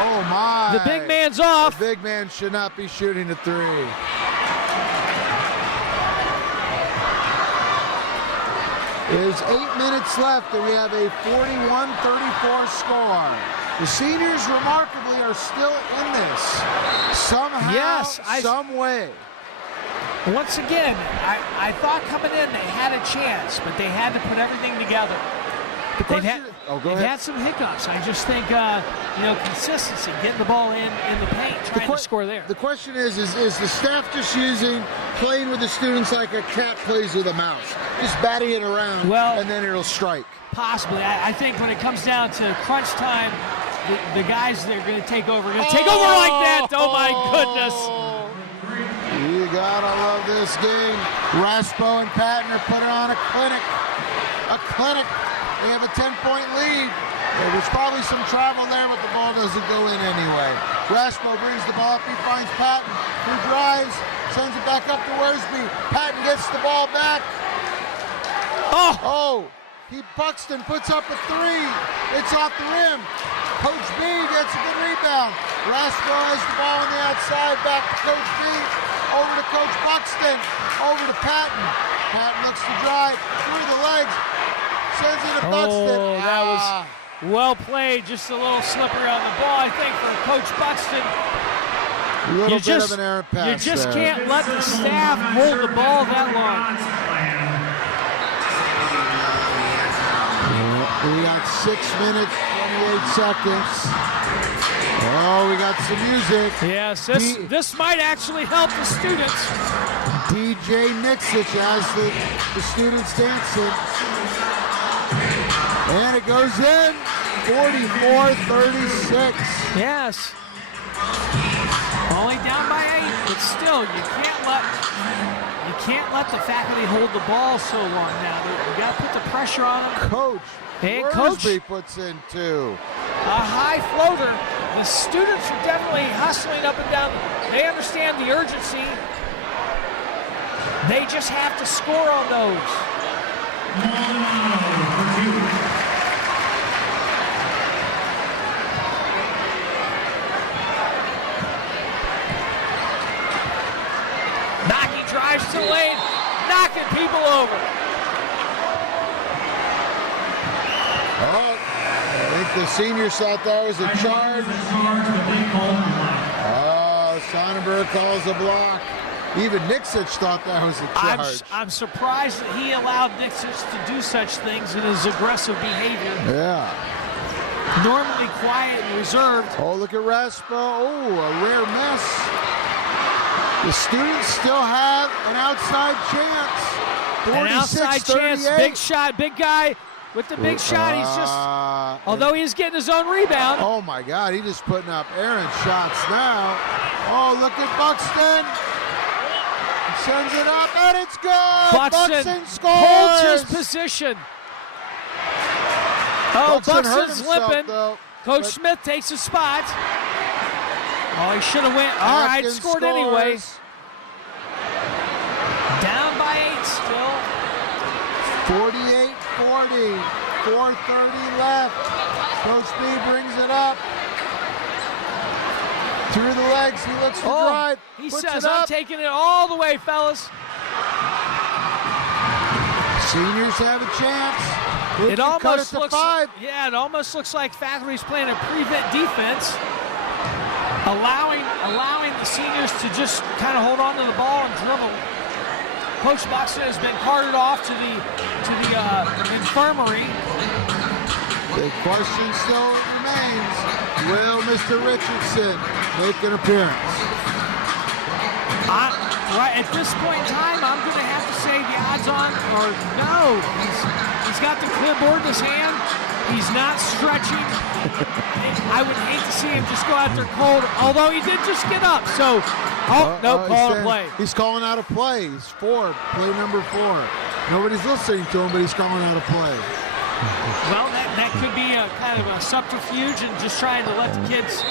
Oh, my. The big man's off. The big man should not be shooting a three. There's 8 minutes left, and we have a 41-34 score. The seniors, remarkably, are still in this. Somehow, Yes, some way. Once again, I thought coming in they had a chance, but they had to put everything together. They've had some hiccups. I just think, consistency, getting the ball in the paint, trying to score there. The question is the staff just playing with the students like a cat plays with a mouse, just batting it around, and then it'll strike? Possibly. I think when it comes down to crunch time, the guys that are going to take over like that. Oh, my goodness. You gotta love this game. Raspo and Patton are putting on a clinic. They have a 10-point lead. There's probably some travel there, but the ball doesn't go in anyway. Raspo brings the ball up. He finds Patton, who drives, sends it back up to Worsby. Patton gets the ball back. Buxton puts up a three. It's off the rim. Coach B gets a good rebound. Raspo has the ball on the outside, back to Coach B. Over to Coach Buxton. Over to Patton. Patton looks to drive through the legs. Sends it to Buxton. Oh, that was well played. Just a little slippery on the ball, I think, for Coach Buxton. A little bit of an errant pass. You just there. can't let the staff hold the ball that long. We got 6 minutes, 28 seconds. Oh, we got some music. Yes, this might actually help the students. DJ Nixich has the students dancing. And it goes in, 44-36. Yes. Only down by 8, but still, you can't let the faculty hold the ball so long now. You got to put the pressure on them. Coach Worsby puts in 2. A high floater. The students are definitely hustling up and down. They understand the urgency. They just have to score on those. opposite lane, knocking people over. Oh, I think the seniors thought that was a charge. Oh, Sonnenberg calls a block. Even Nixich thought that was a charge. I'm surprised that he allowed Nixich to do such things in his aggressive behavior. Yeah. Normally quiet and reserved. Oh, look at Raspo. Oh, a rare miss. The students still have an outside chance. An outside chance, big shot, big guy with the big shot. He's just, although he's getting his own rebound. Oh my God, he's just putting up errant shots now. Oh, look at Buxton. He sends it up and it's good. Buxton scores. Holds his position. Oh, Buxton's limping. Coach Smith takes a spot. Oh, he should have went. All right, scored anyway. Down by 8 still. 48-40. 4:30 left. Coach B brings it up. Through the legs, he looks to drive. He says, I'm taking it all the way, fellas. Seniors have a chance. It almost looks, it almost looks like Faculty's playing a prevent defense, allowing the seniors to just kind of hold on to the ball and dribble. Coach Buxton has been carted off to the infirmary. The question still remains: will Mr. Richardson make an appearance? Right at this point in time, I'm going to have to say the odds-on are no. He's got the clipboard in his hand. He's not stretching. I would hate to see him just go out there cold, although he did just get up. So, call a play. He's calling out a play. He's play number 4. Nobody's listening to him, but he's calling out a play. Well, that could be a kind of a subterfuge and just trying to let the kids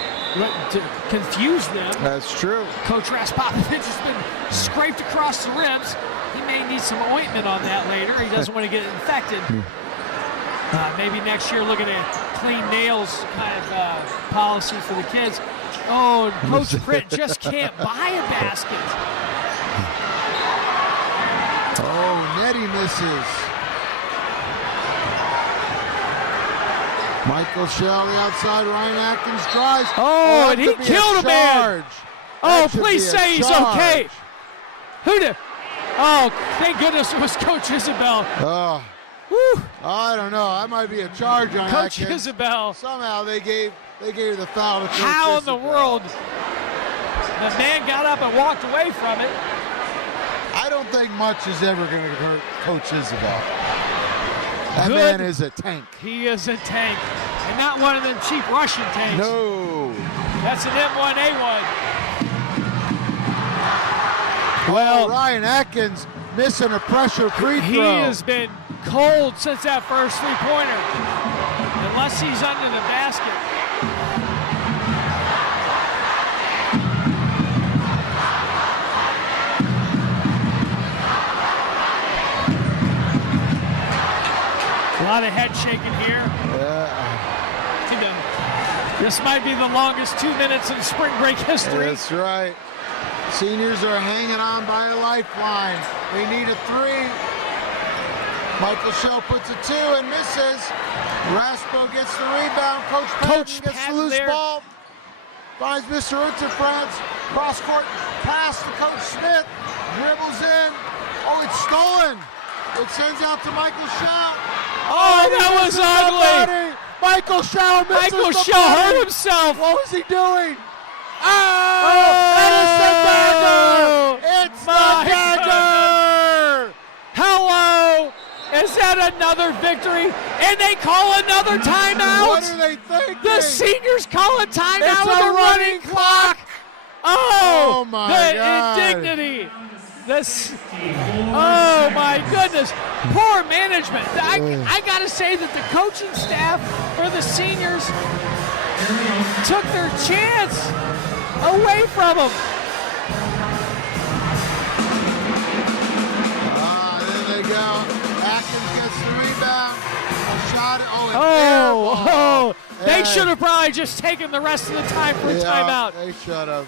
to confuse them. That's true. Coach Raspopovich has been scraped across the ribs. He may need some ointment on that later. He doesn't want to get infected. Maybe next year look at a clean nails kind of policy for the kids. Oh, Coach Britt just can't buy a basket. Oh, Nettie misses. Michael Shell on the outside. Ryan Atkins drives. Oh, and he killed a man. Oh, please say he's okay. Who did? Oh, thank goodness it was Coach Isabel. Oh, whew. I don't know. I might be a charge on Coach Atkins. Isabel. Somehow they gave the foul to Coach How Isabel. in the world? The man got up and walked away from it. I don't think much is ever going to hurt Coach Isabel. That man is a tank. He is a tank. And not one of them cheap Russian tanks. No. That's an M1A1. Well, Ryan Atkins missing a pressure free throw. He has been cold since that first three-pointer. Unless he's under the basket. A lot of head shaking here. This might be the longest 2 minutes in spring break history. That's right. Seniors are hanging on by a lifeline. They need a 3. Michael Shell puts a 2 and misses. Raspo gets the rebound. Coach Patton gets the loose ball. Finds Mr. Unterfranz. Cross-court pass to Coach Smith. Dribbles in. Oh, it's stolen. It sends out to Michael Shell. Oh, that was ugly. Michael Shell misses Michael Shell hurt himself. What was he doing? Oh, that is the dagger. It's the dagger. Hello. Is that another victory? And they call another timeout? What are they thinking? The seniors call a timeout with a a running clock. Oh, my God. Indignity. Oh, my goodness. Poor management. I got to say that the coaching staff for the seniors took their chance away from them. There they go. Atkins gets the rebound. Shot it. They should have probably just taken the rest of the time for a timeout. They should have.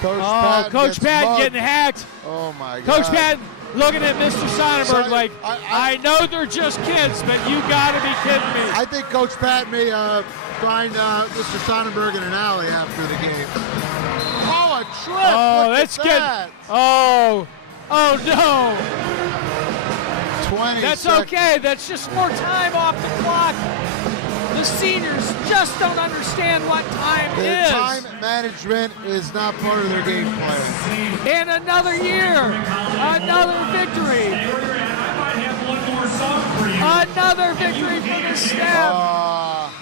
Coach Patton getting hacked. Oh my God. Coach Patton looking at Mr. Sonnenberg like, I know they're just kids, but you got to be kidding me. I think Coach Patton may find Mr. Sonnenberg in an alley after the game. Oh, a trip! Oh, Look that's at good. that. Oh no. 20 That's seconds. okay. That's just more time off the clock. The seniors just don't understand what time The is. time management is not part of their game plan. And another year, another victory. Another victory for the staff.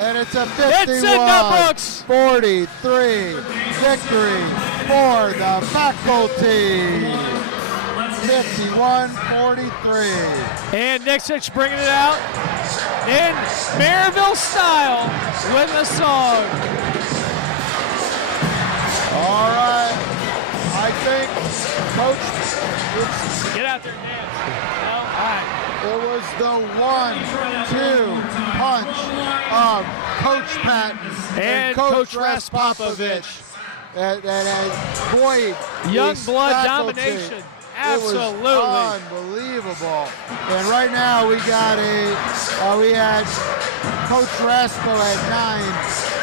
And it's a It's in the books. 51-43 victory for the faculty. 51-43. And Nixich bringing it out in Merrillville style with a song. All right. I think Coach, Get out there and dance. Well, all right. it was the 1-2 punch of Coach Patton And Coach Raspopovich. That has buoyed Young his blood faculty. domination. It was Absolutely. unbelievable. And right now we got we had Coach Raspo at 9,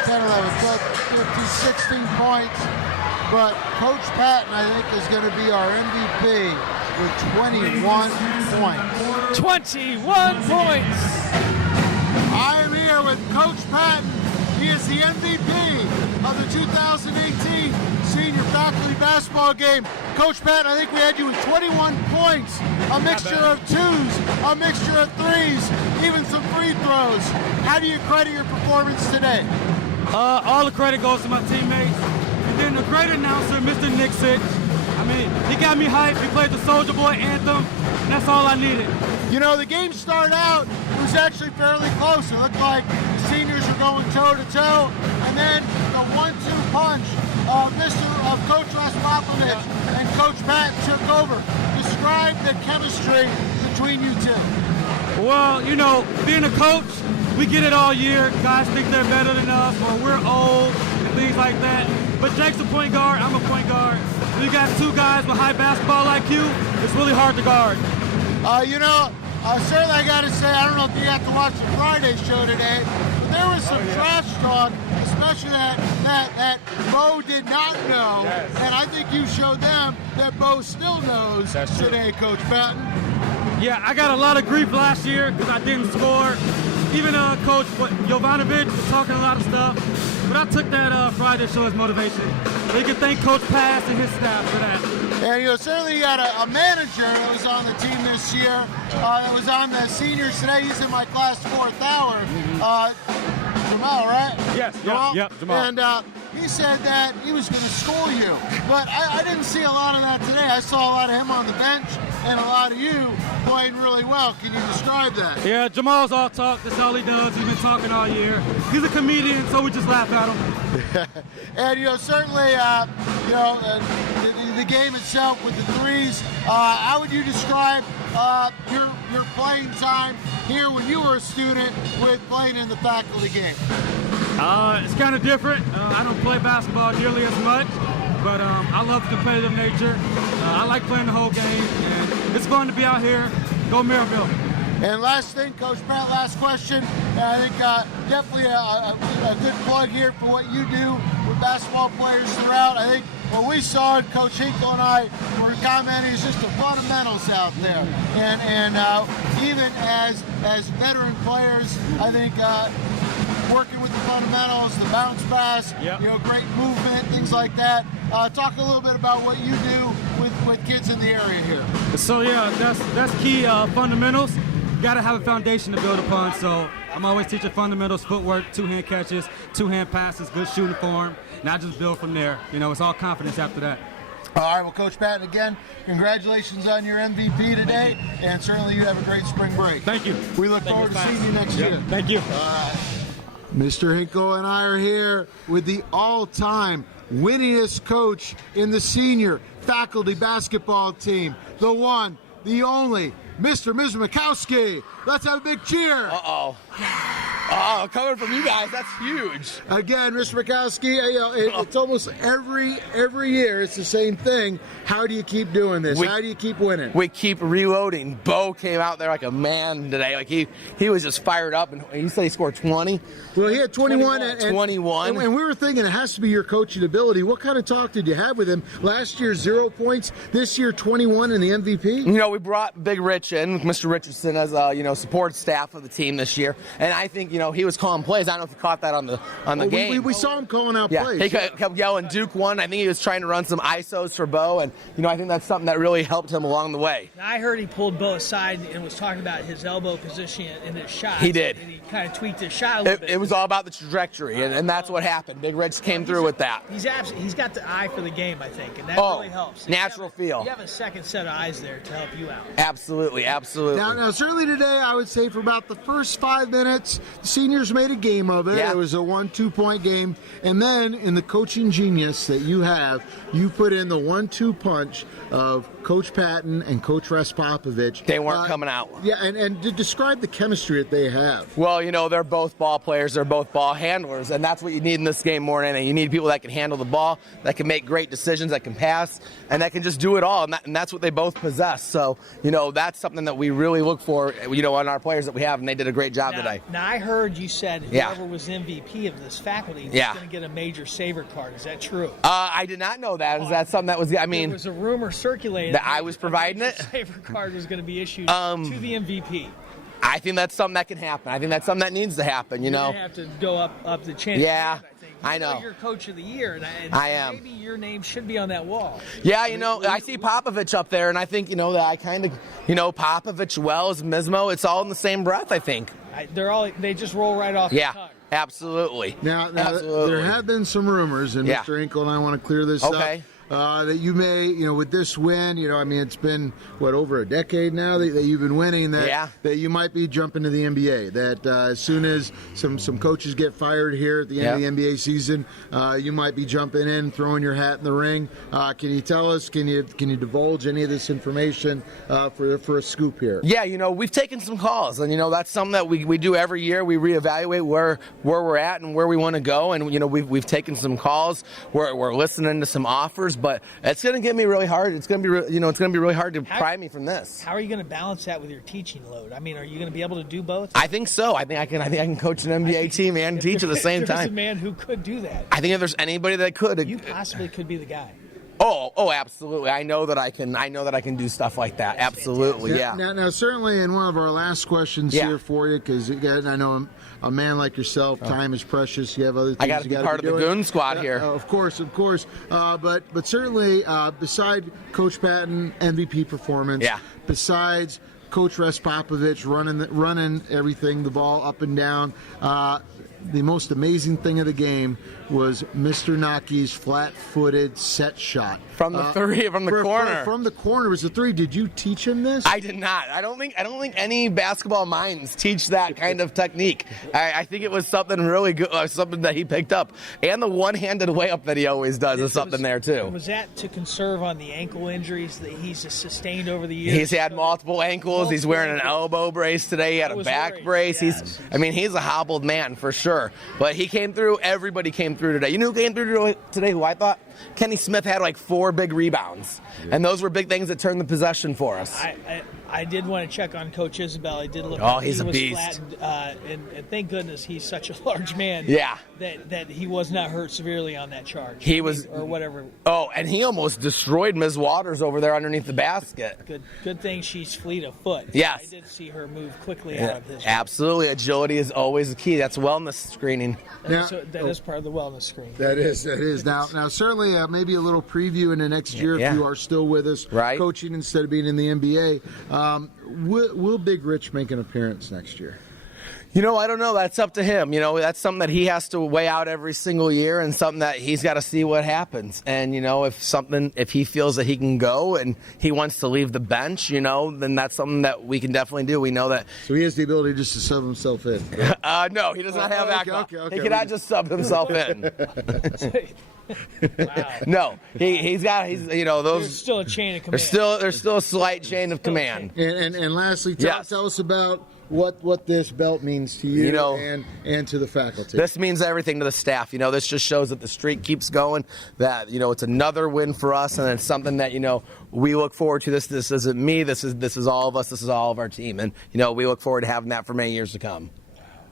10, 11, 12, 15, 16 points. But Coach Patton, I think, is going to be our MVP with 21 points. 21 points. I am here with Coach Patton. He is the MVP of the 2018 senior faculty basketball game. Coach Patton, I think we had you with 21 points, a mixture of twos, a mixture of threes, even some free throws. How do you credit your performance today? All the credit goes to my teammates. And then the great announcer, Mr. Nixich. I mean, he got me hyped. He played the Soldier Boy anthem, and that's all I needed. You know, the game started out, it was actually fairly close. It looked like the seniors were going toe-to-toe, and then the 1-2 punch of Coach Raspopovich and Coach Patton took over. Describe the chemistry between you two. Well, you know, being a coach, we get it all year. Guys think they're better than us, or we're old, and things like that. But Jake's a point guard, I'm a point guard. We got two guys with high basketball IQ. It's really hard to guard. Certainly I got to say, I don't know if you got to watch the Friday show today, but there was some trash talk, especially that Bo did not know, and I think you showed them that Bo still knows today, Coach Patton. Yeah, I got a lot of grief last year because I didn't score. Even Coach Jovanovic was talking a lot of stuff, but I took that Friday show as motivation. So you can thank Coach Pass and his staff for that. And certainly you got a manager that was on the team this year, that was on the seniors today. He's in my class 4th hour. Jamal, right? Yes, Jamal? yep, Jamal. And he said that he was going to school you, but I didn't see a lot of that today. I saw a lot of him on the bench and a lot of you playing really well. Can you describe that? Yeah, Jamal's all talk. That's all he does. He's been talking all year. He's a comedian, so we just laugh at him. And certainly, the game itself with the threes. How would you describe your playing time here when you were a student with playing in the faculty game? It's kind of different. I don't play basketball nearly as much, but I love the competitive nature. I like playing the whole game, and it's fun to be out here. Go Merrillville. And last thing, Coach Pat, last question. I think definitely a good plug here for what you do with basketball players throughout. I think what we saw, and Coach Hinkel and I were commenting, is just the fundamentals out there. And even as veteran players, I think working with the fundamentals, the bounce pass, great movement, things like that. Talk a little bit about what you do with kids in the area here. So yeah, that's key fundamentals. You gotta have a foundation to build upon. So I'm always teaching fundamentals, footwork, two-hand catches, two-hand passes, good shooting form. And I just build from there. It's all confidence after that. All right, well, Coach Patton, again, congratulations on your MVP today, and certainly you have a great spring break. Thank you. We look forward to seeing you next year. Thank you. Mr. Hinkel and I are here with the all-time winningest coach in the senior faculty basketball team, the one, the only, Mr. Mikowski. Let's have a big cheer. Uh-oh. Oh, coming from you guys, that's huge. Again, Mr. Mikowski, it's almost every year it's the same thing. How do you keep doing this? How do you keep winning? We keep reloading. Bo came out there like a man today. Like he was just fired up, and he said he scored 20. Well, he had 21. 21. And we were thinking it has to be your coaching ability. What kind of talk did you have with him? Last year, 0 points. This year, 21 in the MVP? You know, we brought Big Rich in, Mr. Richardson, as support staff of the team this year. And I think, he was calling plays. I don't know if you caught that on the game. We saw him calling out plays. He kept yelling Duke won. I think he was trying to run some ISOs for Bo. And, I think that's something that really helped him along the way. I heard he pulled Bo aside and was talking about his elbow position in his shot. He did. And he kind of tweaked his shot a little bit. It was all about the trajectory, and that's what happened. Big Rich came through with that. He's got the eye for the game, I think, and that really helps. Natural feel. You have a second set of eyes there to help you out. Absolutely. Now, certainly today, I would say for about the first 5 minutes, the seniors made a game of it. Yeah. It was a 1-2 point game. And then, in the coaching genius that you have, you put in the 1-2 punch of Coach Patton and Coach Respopovich. They weren't coming out. Yeah, and to describe the chemistry that they have. Well, they're both ball players. They're both ball handlers, and that's what you need in this game more than anything. You need people that can handle the ball, that can make great decisions, that can pass, and that can just do it all, and that's what they both possess. So, that's something that we really look for, on our players that we have, and they did a great job today. Now, I heard you said whoever was MVP of this faculty was going to get a major saver card. Is that true? I did not know that. Is that something that was, there was a rumor circulating that I was providing it? Saver card was going to be issued to the MVP. I think that's something that can happen. I think that's something that needs to happen, You're going to have to go up the chain. Yeah, I think. I know. You're Coach of the Year, and I am. Maybe your name should be on that wall. Yeah, I see Popovich up there, and I think, that I kind of, Popovich, Wells, Mismo, it's all in the same breath, I think. They just roll right off the tongue. Absolutely. Now Absolutely. there have been some rumors, and Mr. Hinkel and I want to clear this up. That you may, with this win, it's been, over a decade now that you've been winning, that you might be jumping to the NBA, that as soon as some coaches get fired here at the end of the NBA season, you might be jumping in, throwing your hat in the ring. Can you tell us, can you divulge any of this information for a scoop here? Yeah, we've taken some calls, and, that's something that we do every year. We reevaluate where we're at and where we want to go, and, we've taken some calls. We're listening to some offers, but it's going to get me really hard. It's going to be, it's going to be really hard to pry me from this. How are you going to balance that with your teaching load? I mean, are you going to be able to do both? I think so. I think I can coach an NBA team and teach at the same time. There's a man who could do that. I think if there's anybody that could, you possibly could be the guy. Oh, absolutely. I know that I can do stuff like that. Absolutely, yeah. Now, certainly in one of our last questions here for you, because again, I know a man like yourself, time is precious. You have other things I got to be part of the Goon Squad here. Of course. But certainly, beside Coach Patton MVP performance, besides Coach Respopovich running everything, the ball up and down. The most amazing thing of the game was Mr. Naki's flat-footed set shot from the corner. From the corner was the three. Did you teach him this? I did not. I don't think any basketball minds teach that kind of technique. I think it was something really good, something that he picked up, and the one-handed layup that he always does is something there too. Was that to conserve on the ankle injuries that he's sustained over the years? He's had multiple ankles. He's wearing an elbow brace today. He had a back brace. Yes. He's a hobbled man for sure. But he came through. Everybody came through today. You know who came through today who I thought? Kenny Smith had 4 big rebounds. And those were big things that turned the possession for us. I did want to check on Coach Isabel. I did look. He's a beast. Flattened, and thank goodness he's such a large man. Yeah. That he was not hurt severely on that charge. He was, or whatever. Oh, and he almost destroyed Ms. Waters over there underneath the basket. Good thing she's fleet of foot. Yes. I did see her move quickly out of his. Absolutely, agility is always the key. That's wellness screening. That is part of the wellness screen. That is. Now certainly maybe a little preview in the next year if you are still with us, coaching instead of being in the NBA. Will Big Rich make an appearance next year? I don't know. That's up to him. That's something that he has to weigh out every single year, and something that he's got to see what happens. And, if he feels that he can go and he wants to leave the bench, then that's something that we can definitely do. We know that. So he has the ability just to sub himself in? No, he does not have that. Okay. He cannot just sub himself in. Wow. No, he's those. There's still a chain of command. There's still a slight chain of command. And lastly, tell us about what this belt means to you, You know, and to the faculty. This means everything to the staff. You know, this just shows that the streak keeps going, that, you know, it's another win for us, and it's something that, you know, we look forward to. This isn't me. This is all of us. This is all of our team. And, you know, we look forward to having that for many years to come.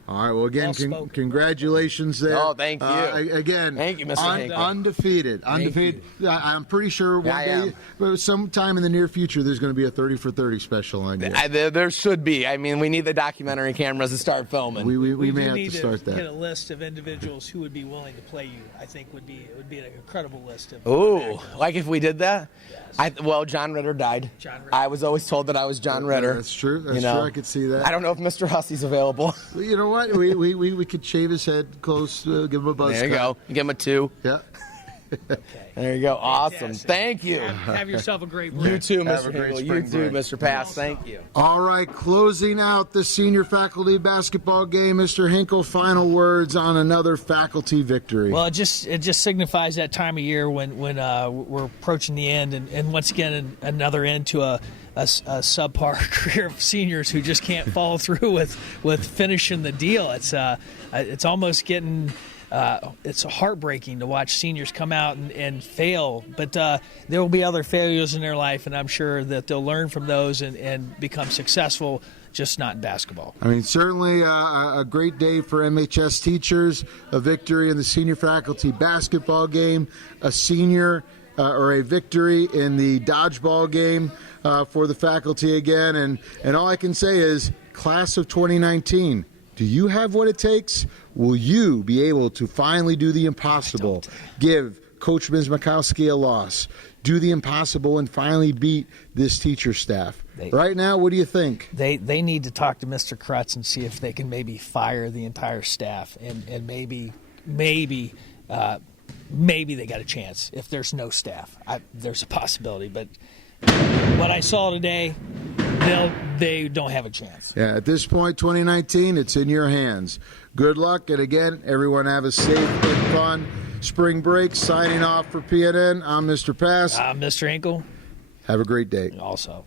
All right. Well, again, Well congratulations there. Oh, thank you. Again, Thank you, Mr. Hinkel. Undefeated. I'm pretty sure one day, but sometime in the near future, there's going to be a 30 for 30 special on you. There should be. I mean, we need the documentary cameras to start filming. We may do have need to start get that. a list of individuals who would be willing to play you. I think would be an incredible list of. Ooh, like if we did that? Yes. Well, John Ritter died. John Ritter. I was always told that I was John Ritter. That's true. That's you know? true. I could see that. I don't know if Mr. Hussey's available. You know what? We could shave his head close, give him a buzz There you cut. go. Give him a 2. Yeah. There you go. Awesome. Fantastic. Thank you. Have yourself a great You break. too, Have a Mr. great Hinkel. You spring too, break. Mr. Pass. Thank you. All right, closing out the senior faculty basketball game, Mr. Hinkel, final words on another faculty victory. Well, it just signifies that time of year when we're approaching the end, and once again another end to a subpar career of seniors who just can't follow through with finishing the deal. It's almost getting. It's heartbreaking to watch seniors come out and fail, but there will be other failures in their life, and I'm sure that they'll learn from those and become successful, just not in basketball. I mean, certainly a great day for MHS teachers, a victory in the senior faculty basketball game, a senior or a victory in the dodgeball game for the faculty again, and all I can say is, class of 2019, do you have what it takes? Will you be able to finally do the impossible? Give Coach Ms. Mikowski a loss. Do the impossible and finally beat this teacher staff. Right now, what do you think? They need to talk to Mr. Krutz and see if they can maybe fire the entire staff, and maybe they got a chance. If there's no staff, there's a possibility. But what I saw today, they don't have a chance. Yeah, at this point, 2019, it's in your hands. Good luck, and again, everyone have a safe and fun spring break. Signing off for PNN, I'm Mr. Pass. I'm Mr. Hinkel. Have a great day. Also.